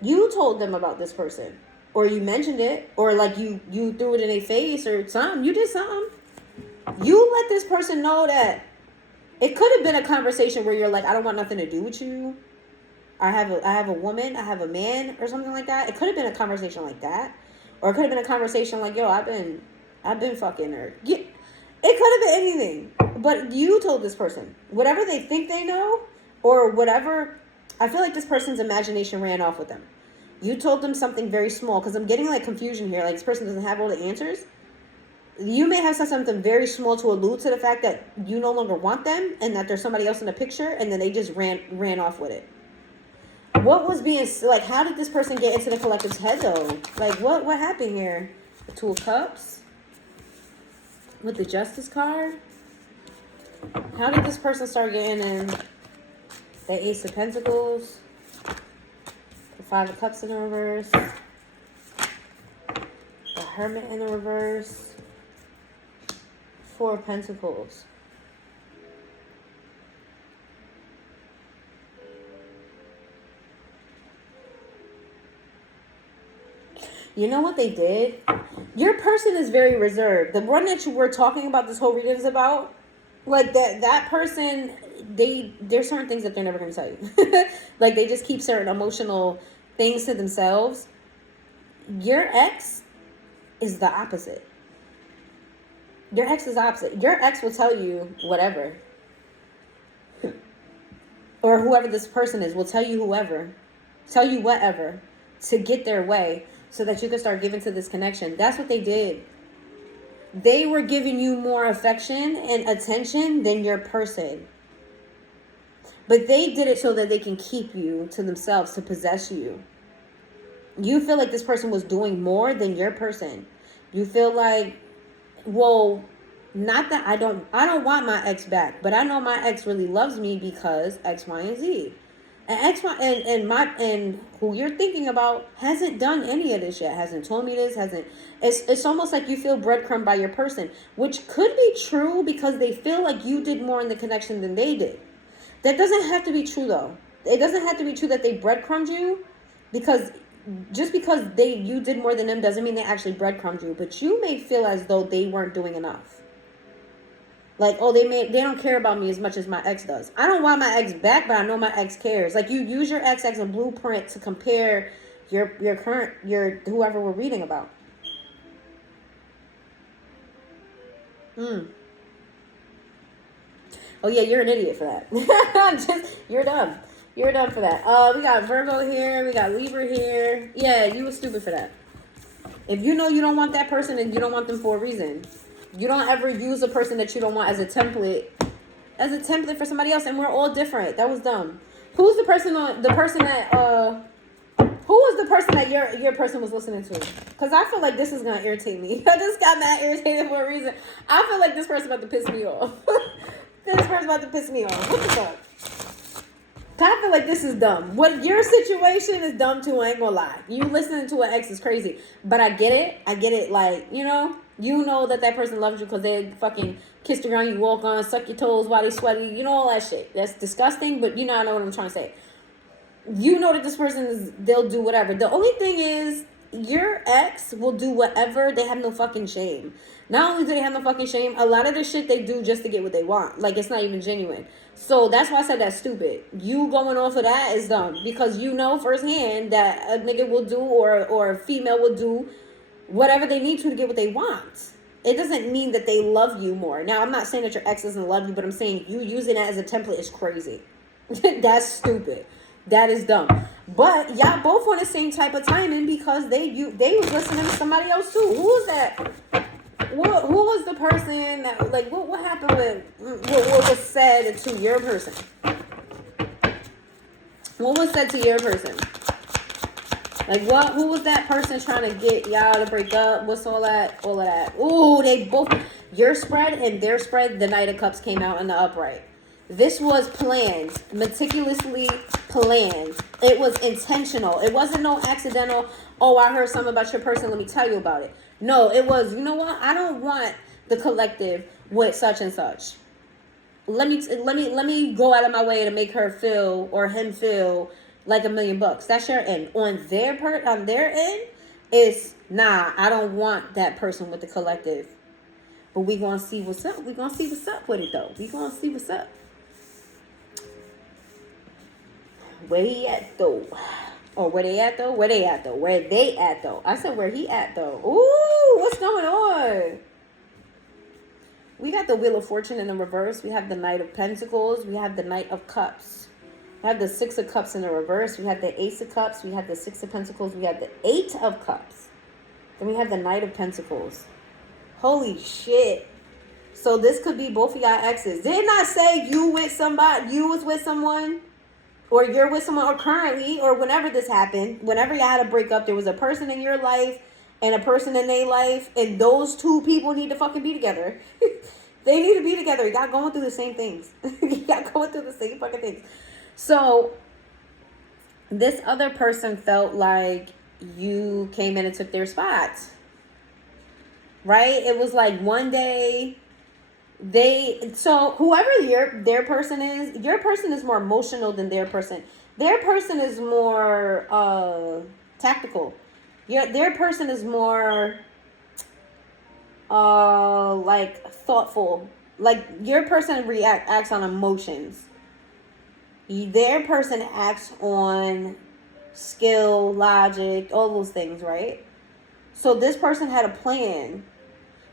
You told them about this person. Or you mentioned it. Or like you threw it in their face or something. You did something. You let this person know that it could have been a conversation where you're like, I don't want nothing to do with you. I have a woman, I have a man, or something like that. It could have been a conversation like that. Or it could have been a conversation like, yo, I've been fucking her. Yeah, it could have been anything. But you told this person. Whatever they think they know, or whatever, I feel like this person's imagination ran off with them. You told them something very small, because I'm getting like confusion here. Like this person doesn't have all the answers. You may have said something very small to allude to the fact that you no longer want them and that there's somebody else in the picture, and then they just ran off with it. What was being, like, how did this person get into the collective's head, though? Like, what happened here? The Two of Cups? With the Justice card? How did this person start getting in the Ace of Pentacles? The Five of Cups in the reverse? The Hermit in the reverse? Four of Pentacles. You know what they did? Your person is very reserved. The one that you were talking about this whole reading is about, like that person, there's certain things that they're never going to tell you. Like they just keep certain emotional things to themselves. Your ex is the opposite. Your ex is opposite. Your ex will tell you whatever. Or whoever this person is will tell you whatever to get their way so that you can start giving to this connection. That's what they did. They were giving you more affection and attention than your person. But they did it so that they can keep you to themselves, to possess you. You feel like this person was doing more than your person. You feel like, well, not that I don't want my ex back, but I know my ex really loves me because X, Y, and Z. And X, Y, and who you're thinking about hasn't done any of this yet. Hasn't told me this. It's almost like you feel breadcrumbed by your person, which could be true because they feel like you did more in the connection than they did. That doesn't have to be true though. It doesn't have to be true that they breadcrumbed you, because just because you did more than them doesn't mean they actually breadcrumbed you. But you may feel as though they weren't doing enough. Like, oh, they don't care about me as much as my ex does. I don't want my ex back, but I know my ex cares. Like, you use your ex as a blueprint to compare your whoever we're reading about. Oh yeah, you're an idiot for that. You're dumb. You're dumb for that. We got Virgo here. We got Libra here. Yeah, you were stupid for that. If you know you don't want that person and you don't want them for a reason, you don't ever use a person that you don't want as a template for somebody else. And we're all different. That was dumb. Who's the person that who was the person that your person was listening to? Because I feel like this is gonna irritate me. I just got mad irritated for a reason. I feel like this person about to piss me off. This person about to piss me off. What the fuck? I feel like this is dumb. What your situation is dumb too, I ain't gonna lie. You listening to an ex is crazy. But I get it, like, you know that person loves you because they fucking kissed around you, walk on, suck your toes while they sweaty, you know, all that shit. That's disgusting, but I know what I'm trying to say. You know that this person they'll do whatever. The only thing is, your ex will do whatever. They have no fucking shame. Not only do they have no fucking shame, a lot of the shit they do just to get what they want. Like, it's not even genuine. So that's why I said that's stupid. You going off of that is dumb, because you know firsthand that a nigga will do or a female will do whatever they need to get what they want. It doesn't mean that they love you more. Now, I'm not saying that your ex doesn't love you, but I'm saying you using that as a template is crazy. That's stupid. That is dumb. But y'all both on the same type of timing, because they was listening to somebody else too. Who was that? Who was the person that, like, what happened with what was said to your person? What was said to your person? Like, who was that person trying to get y'all to break up? What's all that? All of that. Ooh, they both, your spread and their spread, the Knight of Cups came out in the upright. This was planned, meticulously planned. It was intentional. It wasn't no accidental, oh, I heard something about your person, let me tell you about it. No, it was, you know what? I don't want the collective with such and such. Let me go out of my way to make her feel or him feel like $1 million. That's your end. On their end, it's nah, I don't want that person with the collective. But we gonna see what's up. We gonna see what's up with it though. We gonna see what's up. Where he at though? Or where they at though? Where they at though? Where they at though? I said where he at though. Ooh, what's going on? We got the Wheel of Fortune in the reverse. We have the Knight of Pentacles. We have the Knight of Cups. We have the Six of Cups in the reverse. We have the Ace of Cups. We have the Six of Pentacles. We have the Eight of Cups. Then we have the Knight of Pentacles. Holy shit. So this could be both of y'all exes. Did not say you with somebody, you was with someone, or you're with someone, or currently, or whenever this happened, whenever y'all had a breakup, there was a person in your life and a person in their life, and those two people need to fucking be together. They need to be together. Y'all going through the same things. Y'all going through the same fucking things. So this other person felt like you came in and took their spot. Right? It was like one day so whoever their person is, your person is more emotional than their person. Their person is more tactical. Their person is more like thoughtful. Like your person acts on emotions. Their person acts on skill, logic, all those things, right? So this person had a plan.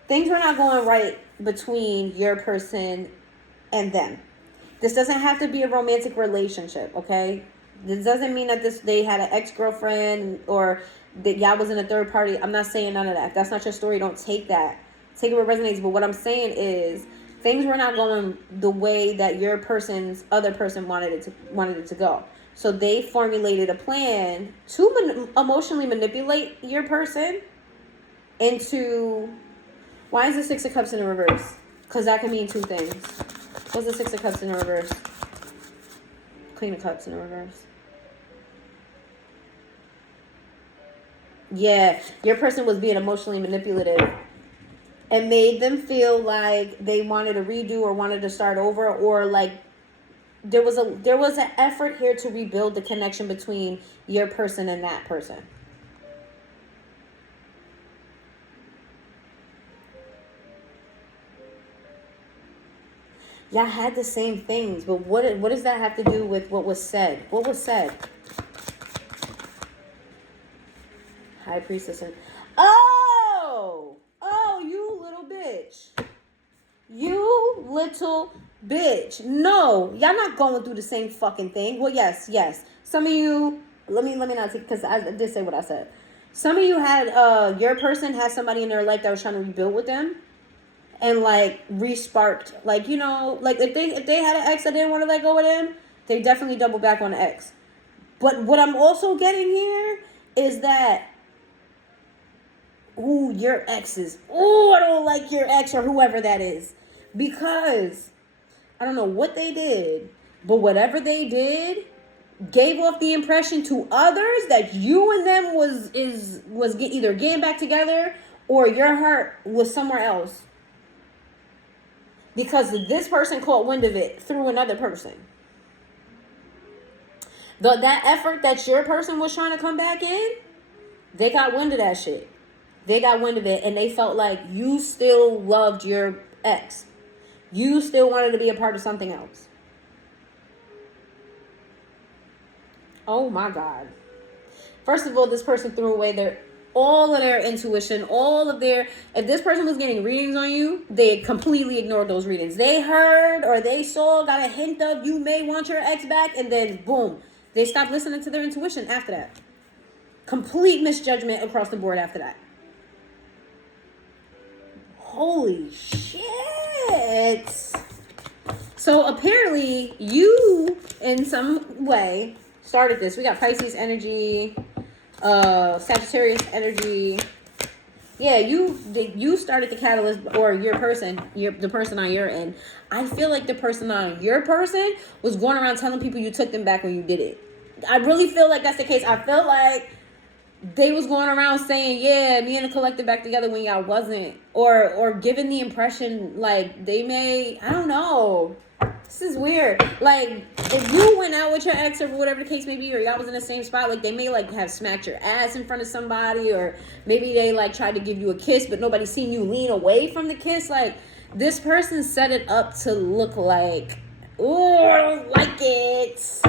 Things were not going right between your person and them. This doesn't have to be a romantic relationship, okay? This doesn't mean that they had an ex-girlfriend or that y'all was in a third party. I'm not saying none of that. If that's not your story, don't take that. Take it where it resonates. But what I'm saying is things were not going the way that your other person wanted it to go. So they formulated a plan to emotionally manipulate your person into... Why is the Six of Cups in the reverse? Because that can mean two things. What's the Six of Cups in the reverse? Queen of Cups in the reverse. Yeah, your person was being emotionally manipulative and made them feel like they wanted to redo or wanted to start over, or like there was an effort here to rebuild the connection between your person and that person. Y'all had the same things, but what does that have to do with what was said? What was said? High Priestess and... Oh, you little bitch. You little bitch. No, y'all not going through the same fucking thing. Well, yes. Some of you... Let me not take... Because I did say what I said. Some of you had... your person had somebody in their life that was trying to rebuild with them. And like re-sparked, like, you know, like if they had an ex that didn't want to let go with them, they definitely double back on the ex. But what I'm also getting here is that, your exes. I don't like your ex or whoever that is, because I don't know what they did, but whatever they did gave off the impression to others that you and them was either getting back together or your heart was somewhere else. Because this person caught wind of it through another person. That effort that your person was trying to come back in, they got wind of that shit. They got wind of it, and they felt like you still loved your ex. You still wanted to be a part of something else. Oh my God. First of all, this person threw away all of their intuition, if this person was getting readings on you, they completely ignored those readings. They heard or they saw, got a hint of you may want your ex back, and then boom, they stopped listening to their intuition after that. Complete misjudgment across the board after that. Holy shit. So apparently you, in some way, started this. We got Pisces energy, Sagittarius energy. Yeah, you started the catalyst, or your person, the person on your end. I feel like the person on your person was going around telling people you took them back when you did it. I really feel like that's the case. I feel like they was going around saying, yeah, me and the collective back together when y'all wasn't. Or giving the impression like they may, I don't know. This is weird. Like, if you went out with your ex or whatever the case may be, or y'all was in the same spot, like, they may, like, have smacked your ass in front of somebody, or maybe they, like, tried to give you a kiss, but nobody seen you lean away from the kiss. Like, this person set it up to look like, ooh, I don't like it.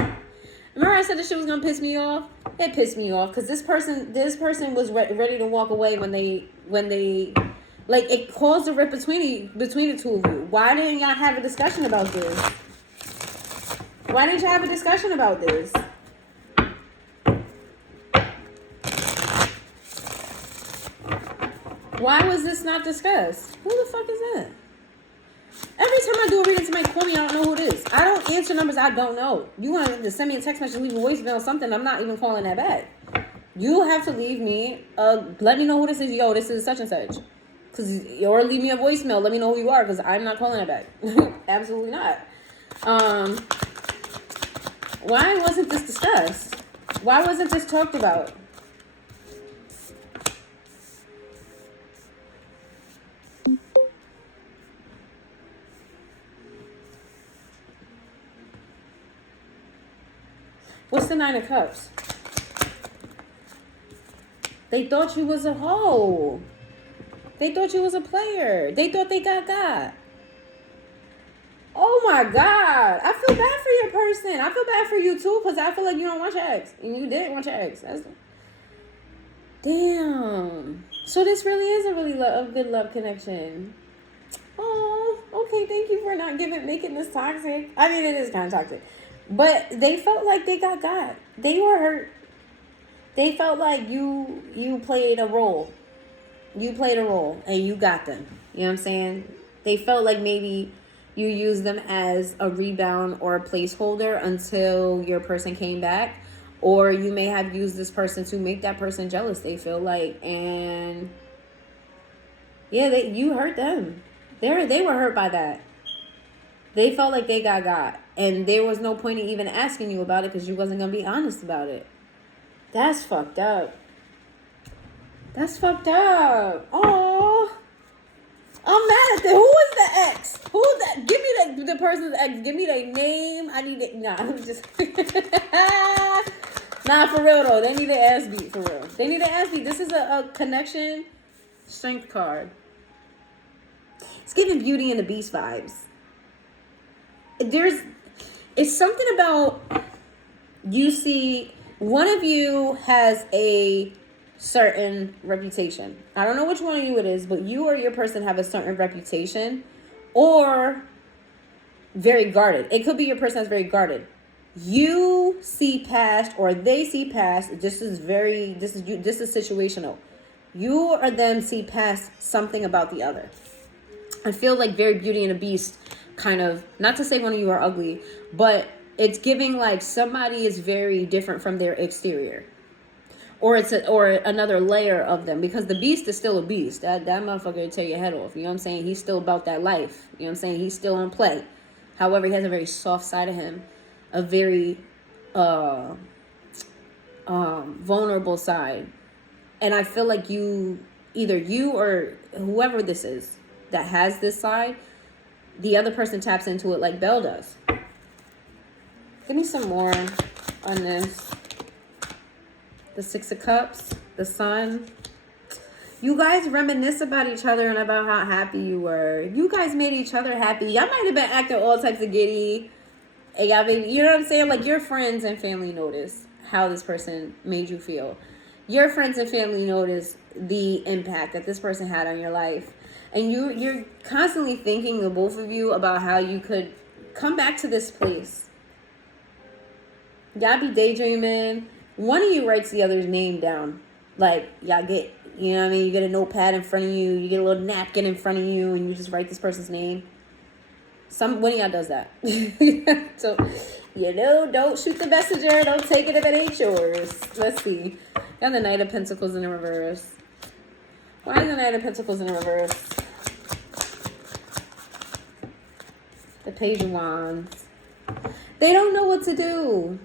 Remember I said this shit was gonna piss me off? It pissed me off, because this person was ready to walk away when they like, it caused a rip between the two of you. Why didn't y'all have a discussion about this? Why didn't y'all have a discussion about this? Why was this not discussed? Who the fuck is that? Every time I do a reading, somebody call me, I don't know who it is. I don't answer numbers I don't know. You want to send me a text message, leave a voicemail or something, I'm not even calling that back. You have to leave me, let me know who this is. Yo, this is such and such. Or leave me a voicemail. Let me know who you are, because I'm not calling it back. Absolutely not. Why wasn't this discussed? Why wasn't this talked about? What's the Nine of Cups? They thought you was a hoe. They thought you was a player. They thought they got. Oh my God. I feel bad for your person. I feel bad for you too, because I feel like you don't want your ex. And you didn't want your ex. Damn. So this really is a good love connection. Oh, okay. Thank you for not making this toxic. I mean, it is kind of toxic. But they felt like they got. They were hurt. They felt like you played a role. You played a role and you got them. You know what I'm saying? They felt like maybe you used them as a rebound or a placeholder until your person came back. Or you may have used this person to make that person jealous, they feel like. And yeah, you hurt them. They were hurt by that. They felt like they got. And there was no point in even asking you about it, because you wasn't going to be honest about it. That's fucked up. That's fucked up. Oh, I'm mad at them. Who is the ex? Who's that? Give me the person's ex. Give me their name. I need it. Nah, I'm just. Nah, for real though. They need an ass beat, for real. They need an ass beat. This is a connection strength card. It's giving Beauty and the Beast vibes. It's something about, you see, one of you has a certain reputation. I don't know which one of you it is, but you or your person have a certain reputation, or very guarded. It could be your person that's very guarded. You see past, or they see past. This is situational. You or them see past something about the other. I feel like very Beauty and the Beast, kind of, not to say one of you are ugly, but it's giving like somebody is very different from their exterior. Or another layer of them, because the beast is still a beast. That motherfucker will tear your head off. You know what I'm saying? He's still about that life. You know what I'm saying? He's still in play. However, he has a very soft side of him, a very vulnerable side. And I feel like either you or whoever this is that has this side, the other person taps into it like Belle does. Give me some more on this. The Six of Cups, the Sun. You guys reminisce about each other and about how happy you were. You guys made each other happy. Y'all might have been acting all types of giddy. And y'all baby, you know what I'm saying? Like, your friends and family notice how this person made you feel. Your friends and family notice the impact that this person had on your life. And you're constantly thinking, the both of you, about how you could come back to this place. Y'all be daydreaming. One of you writes the other's name down. Like, y'all get, you know what I mean? You get a notepad in front of you. You get a little napkin in front of you, and you just write this person's name. One of y'all does that. So, don't shoot the messenger. Don't take it if it ain't yours. Let's see. Got the Knight of Pentacles in the reverse. Why is the Knight of Pentacles in the reverse? The Page of Wands. They don't know what to do.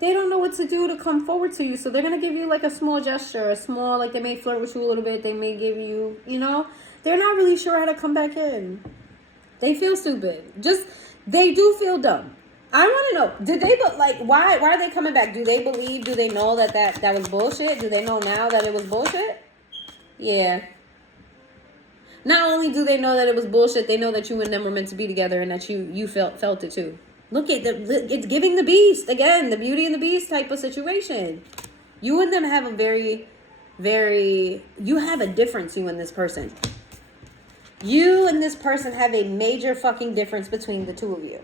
they don't know what to do to come forward to you. So they're going to give you like a small gesture, like they may flirt with you a little bit. They may give you, they're not really sure how to come back in. They feel stupid. They do feel dumb. I want to know, why are they coming back? Do they know that was bullshit? Do they know now that it was bullshit? Yeah. Not only do they know that it was bullshit, they know that you and them were meant to be together and that you felt it too. Look at it's giving the beast again, the Beauty and the Beast type of situation. You and them have a you have a difference, you and this person. You and this person have a major fucking difference between the two of you.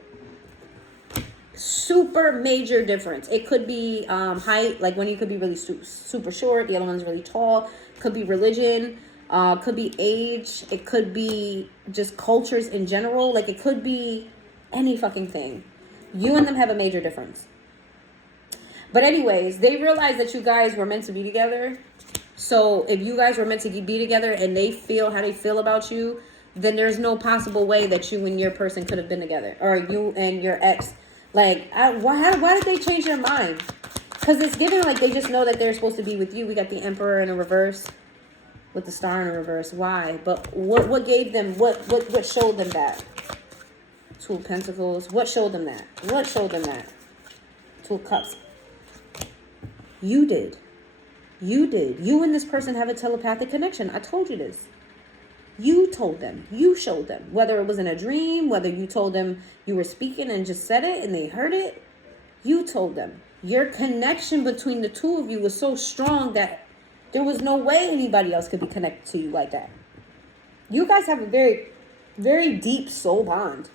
Super major difference. It could be height, like one of you could be really super short, the other one's really tall. Could be religion, could be age. It could be just cultures in general. Like it could be any fucking thing. You and them have a major difference. But anyways, they realize that you guys were meant to be together. So if you guys were meant to be together and they feel how they feel about you, then there's no possible way that you and your person could have been together. Or you and your ex. Like, why did they change their mind? Because it's given like they just know that they're supposed to be with you. We got the Emperor in a reverse with the Star in a reverse. Why? But what gave them, what showed them that? Two of Pentacles. What showed them that? What showed them that? Two of Cups. You did. You did. You and this person have a telepathic connection. I told you this. You told them. You showed them. Whether it was in a dream, whether you told them you were speaking and just said it and they heard it, you told them. Your connection between the two of you was so strong that there was no way anybody else could be connected to you like that. You guys have a very, very deep soul bond.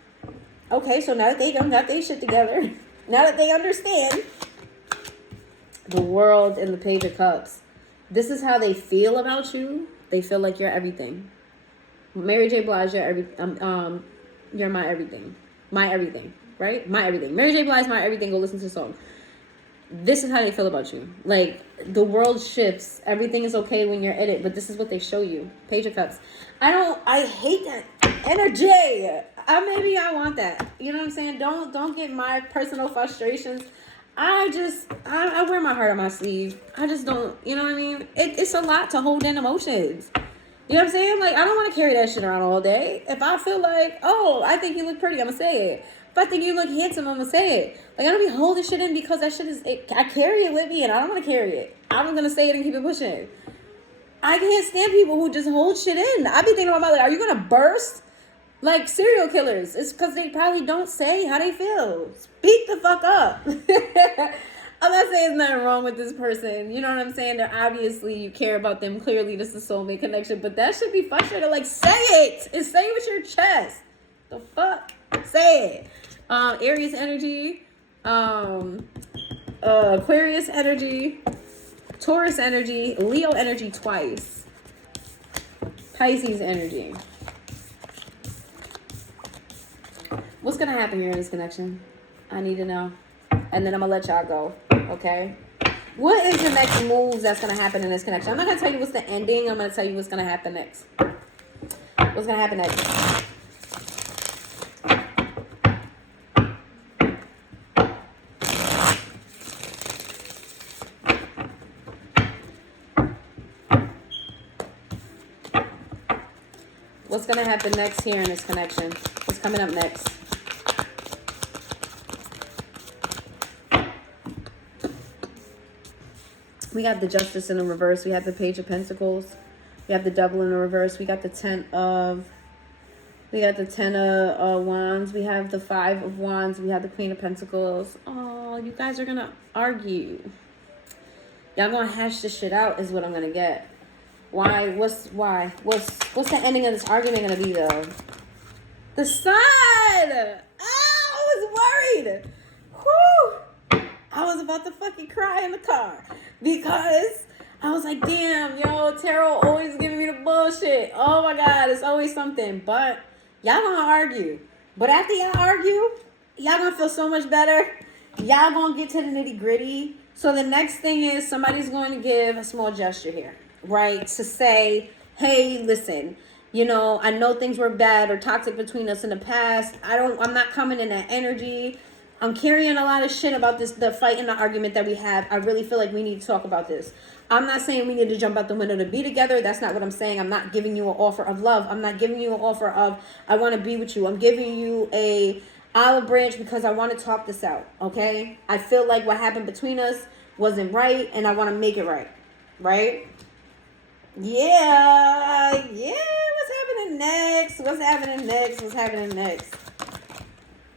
Okay, so now that they got their shit together, now that they understand the World and the Page of Cups, this is how they feel about you. They feel like you're everything. Mary J. Blige, you're my everything. My everything, right? My everything. Mary J. Blige, my everything. Go listen to the song. This is how they feel about you. Like, the world shifts. Everything is okay when you're in it, but this is what they show you. Page of Cups. I hate that energy. Maybe I want that. You know what I'm saying? Don't get my personal frustrations. I wear my heart on my sleeve. I just don't, you know what I mean? It's a lot to hold in emotions. You know what I'm saying? Like, I don't want to carry that shit around all day. If I feel like, oh, I think you look pretty, I'm going to say it. If I think you look handsome, I'm going to say it. Like, I don't be holding shit in because that shit I carry it with me and I don't want to carry it. I'm going to say it and keep it pushing. I can't stand people who just hold shit in. I be thinking about my life, are you going to burst? Like serial killers. It's because they probably don't say how they feel. Speak the fuck up. I'm not saying there's nothing wrong with this person. You know what I'm saying? They're obviously, you care about them. Clearly, this is a soulmate connection. But that should be frustrating. Like, say it. And say it with your chest. The fuck? Say it. Aries energy. Aquarius energy. Taurus energy. Leo energy twice. Pisces energy. What's going to happen here in this connection? I need to know. And then I'm going to let y'all go. Okay? What is the next moves that's going to happen in this connection? I'm not going to tell you what's the ending. I'm going to tell you what's going to happen next. What's going to happen next? What's going to happen next here in this connection? What's coming up next? We got the Justice in the reverse. We have the Page of Pentacles. We have the Devil in the reverse. We got the Ten of Wands. We have the Five of Wands. We have the Queen of Pentacles. Oh, you guys are going to argue. Y'all going to hash this shit out is what I'm going to get. Why? What's the ending of this argument going to be, though? The Sun! Oh, I was worried. Whew. I was about to fucking cry in the car because I was like, damn, yo, tarot always giving me the bullshit. Oh my God, it's always something. But y'all gonna argue. But after y'all argue, y'all gonna feel so much better. Y'all gonna get to the nitty gritty. So the next thing is somebody's going to give a small gesture here, right? To say, hey, listen, you know, I know things were bad or toxic between us in the past. I'm not coming in that energy. I'm carrying a lot of shit about this, the fight and the argument that we have. I really feel like we need to talk about this. I'm not saying we need to jump out the window to be together. That's not what I'm saying. I'm not giving you an offer of love. I'm not giving you an offer of, I want to be with you. I'm giving you a olive branch because I want to talk this out, okay? I feel like what happened between us wasn't right, and I want to make it right, right? Yeah. What's happening next? What's happening next?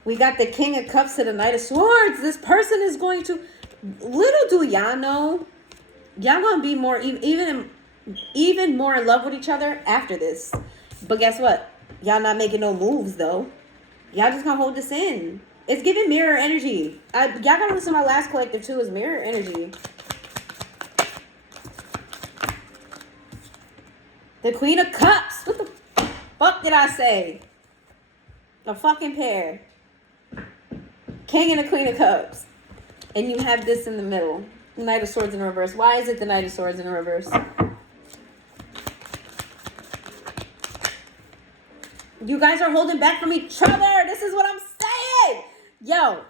We got the King of Cups to the Knight of Swords. This person is going to, little do y'all know, y'all gonna be more, even more in love with each other after this. But guess what? Y'all not making no moves though. Y'all just gonna hold this in. It's giving mirror energy. Y'all gotta listen to my last collective too. Is mirror energy. The Queen of Cups. What the fuck did I say? A fucking pair. King and the Queen of Cups. And you have this in the middle. Knight of Swords in reverse. Why is it the Knight of Swords in reverse? You guys are holding back from each other. This is what I'm saying. Yo.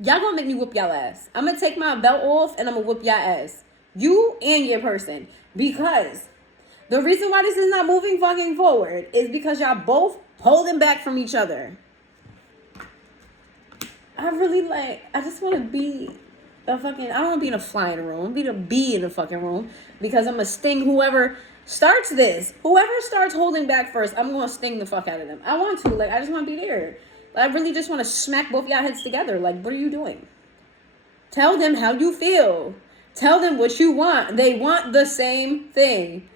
Y'all gonna make me whoop y'all ass. I'm gonna take my belt off and I'm gonna whoop y'all ass. You and your person. Because the reason why this is not moving fucking forward is because y'all both holding back from each other. I just want to be I don't want to be in a fly in a room. I want to be a bee in the fucking room. Because I'm going to sting whoever starts this. Whoever starts holding back first, I'm going to sting the fuck out of them. I want to. I just want to be there. I really just want to smack both y'all heads together. What are you doing? Tell them how you feel. Tell them what you want. They want the same thing.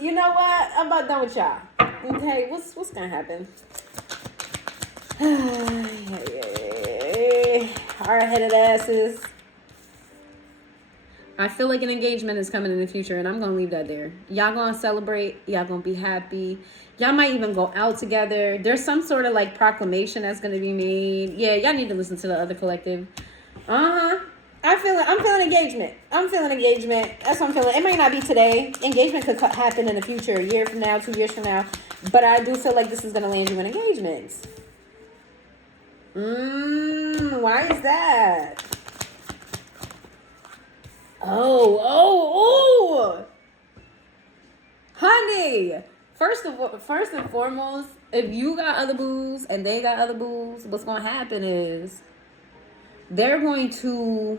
You know what? I'm about done with y'all. Okay, what's going to happen? Hard-headed asses. I feel like an engagement is coming in the future, and I'm going to leave that there. Y'all going to celebrate. Y'all going to be happy. Y'all might even go out together. There's some sort of proclamation that's going to be made. Yeah, y'all need to listen to the other collective. I'm feeling engagement. That's what I'm feeling. It might not be today. Engagement could happen in the future, a year from now, 2 years from now. But I do feel like this is going to land you in engagements. Why is that? Oh. Honey, first and foremost, if you got other boos and they got other boos, what's going to happen is they're going to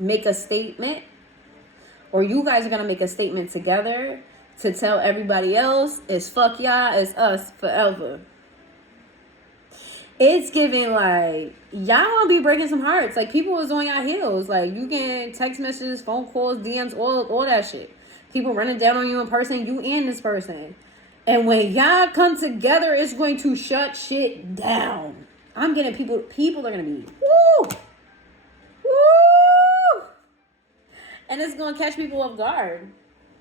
make a statement, or you guys are going to make a statement together to tell everybody else it's fuck y'all, it's us forever. It's giving y'all gonna be breaking some hearts. People was on y'all heels. You getting text messages, phone calls, DMs, all that shit. People running down on you in person, you and this person. And when y'all come together, it's going to shut shit down. I'm getting people are gonna be woo. And it's gonna catch people off guard.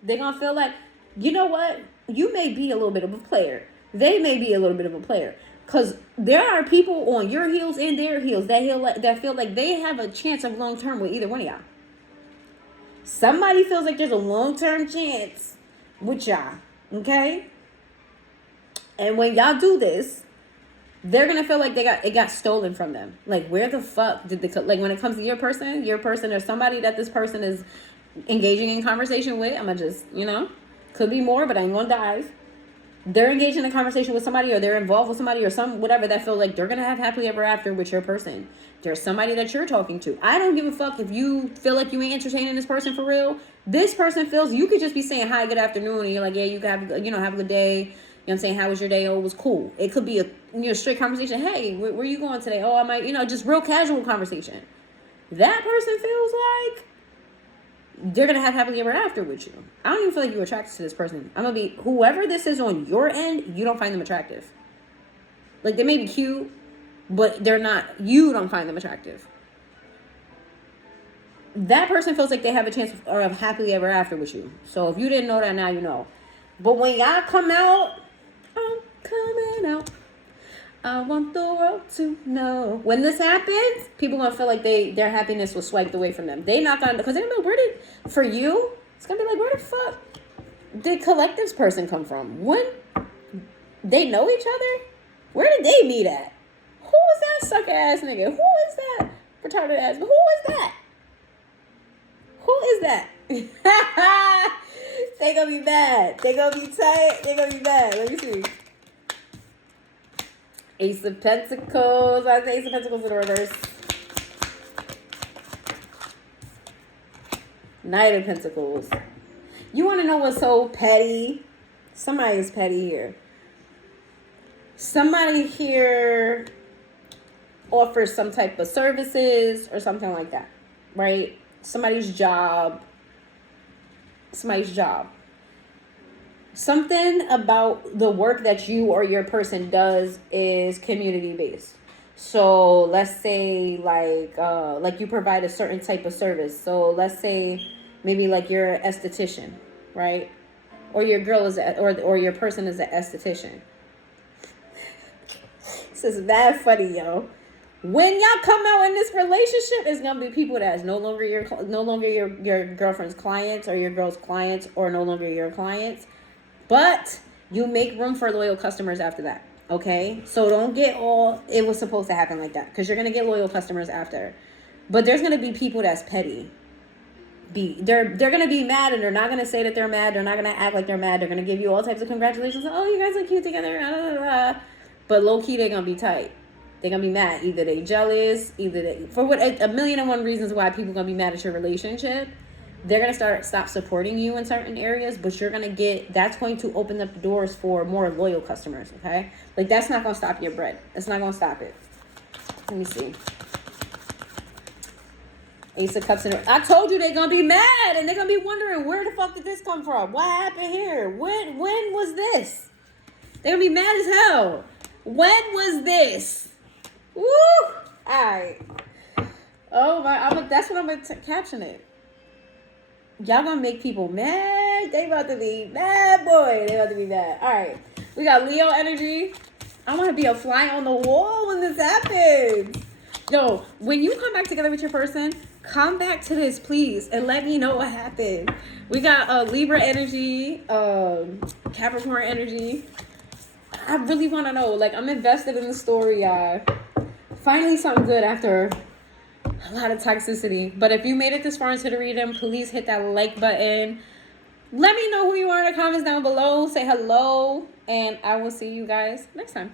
They're gonna feel like, you know what? You may be a little bit of a player. They may be a little bit of a player. Because there are people on your heels and their heels that feel like they have a chance of long-term with either one of y'all. Somebody feels like there's a long-term chance with y'all. Okay? And when y'all do this, they're going to feel like it got stolen from them. Where the fuck did when it comes to your person or somebody that this person is engaging in conversation with, I'm going to just, could be more, but I ain't going to dive. They're engaged in a conversation with somebody, or they're involved with somebody, or whatever that feels like they're going to have happily ever after with your person. There's somebody that you're talking to. I don't give a fuck if you feel like you ain't entertaining this person for real. This person feels you could just be saying, hi, good afternoon. And you're like, yeah, you can have a good day. You know what I'm saying? How was your day? Oh, it was cool. It could be a straight conversation. Hey, where are you going today? Oh, I might, just real casual conversation. That person feels like they're going to have happily ever after with you. I don't even feel like you're attracted to this person. I'm going to be, whoever this is on your end, you don't find them attractive. They may be cute, but they're not, you don't find them attractive. That person feels like they have a chance of happily ever after with you. So if you didn't know that, now you know. But when y'all come out, I'm coming out. I want the world to know. When this happens, people gonna feel like their happiness was swiped away from them. They not gonna, because they're gonna be for you, it's gonna be where the fuck did Collective's person come from? When they know each other? Where did they meet at? Who is that sucker ass nigga? Who is that retarded ass? Who is that? Who is that? They gonna be bad. They gonna be tight. They gonna be bad. Let me see. Ace of Pentacles. I say Ace of Pentacles in reverse. Knight of Pentacles. You want to know what's so petty? Somebody is petty here. Somebody here offers some type of services or something like that, right? Somebody's job. Something about the work that you or your person does is community based. So let's say like you provide a certain type of service. So let's say maybe like you're an esthetician, right? Or your girl is or your person is an esthetician. This is bad funny, yo. When y'all come out in this relationship, it's gonna be people that's no longer your girlfriend's clients or your girl's clients or no longer your clients. But you make room for loyal customers after that, okay? So don't get all, it was supposed to happen like that, because you're going to get loyal customers after. But there's going to be people that's petty. They're going to be mad, and they're not going to say that they're mad. They're not going to act like they're mad. They're going to give you all types of congratulations. Oh, you guys are cute together. Blah, blah, blah. But low-key, they're going to be tight. They're going to be mad. Either they jealous, for what a million and one reasons why people going to be mad at your relationship. They're going to stop supporting you in certain areas, but that's going to open up the doors for more loyal customers, okay? Like, that's not going to stop your bread. That's not going to stop it. Let me see. Ace of Cups. I told you they're going to be mad, and they're going to be wondering, where the fuck did this come from? What happened here? When was this? They're going to be mad as hell. When was this? Woo! All right. Oh, that's what I'm going to caption it. Y'all gonna make people mad. They about to be mad, boy. They about to be mad. All right. We got Leo energy. I want to be a fly on the wall when this happens. Yo, when you come back together with your person, come back to this, please, and let me know what happened. We got Libra energy, Capricorn energy. I really want to know. Like, I'm invested in the story, y'all. Finally something good after a lot of toxicity. But if you made it this far into the reading, please hit that like button. Let me know who you are in the comments down below. Say hello, and I will see you guys next time.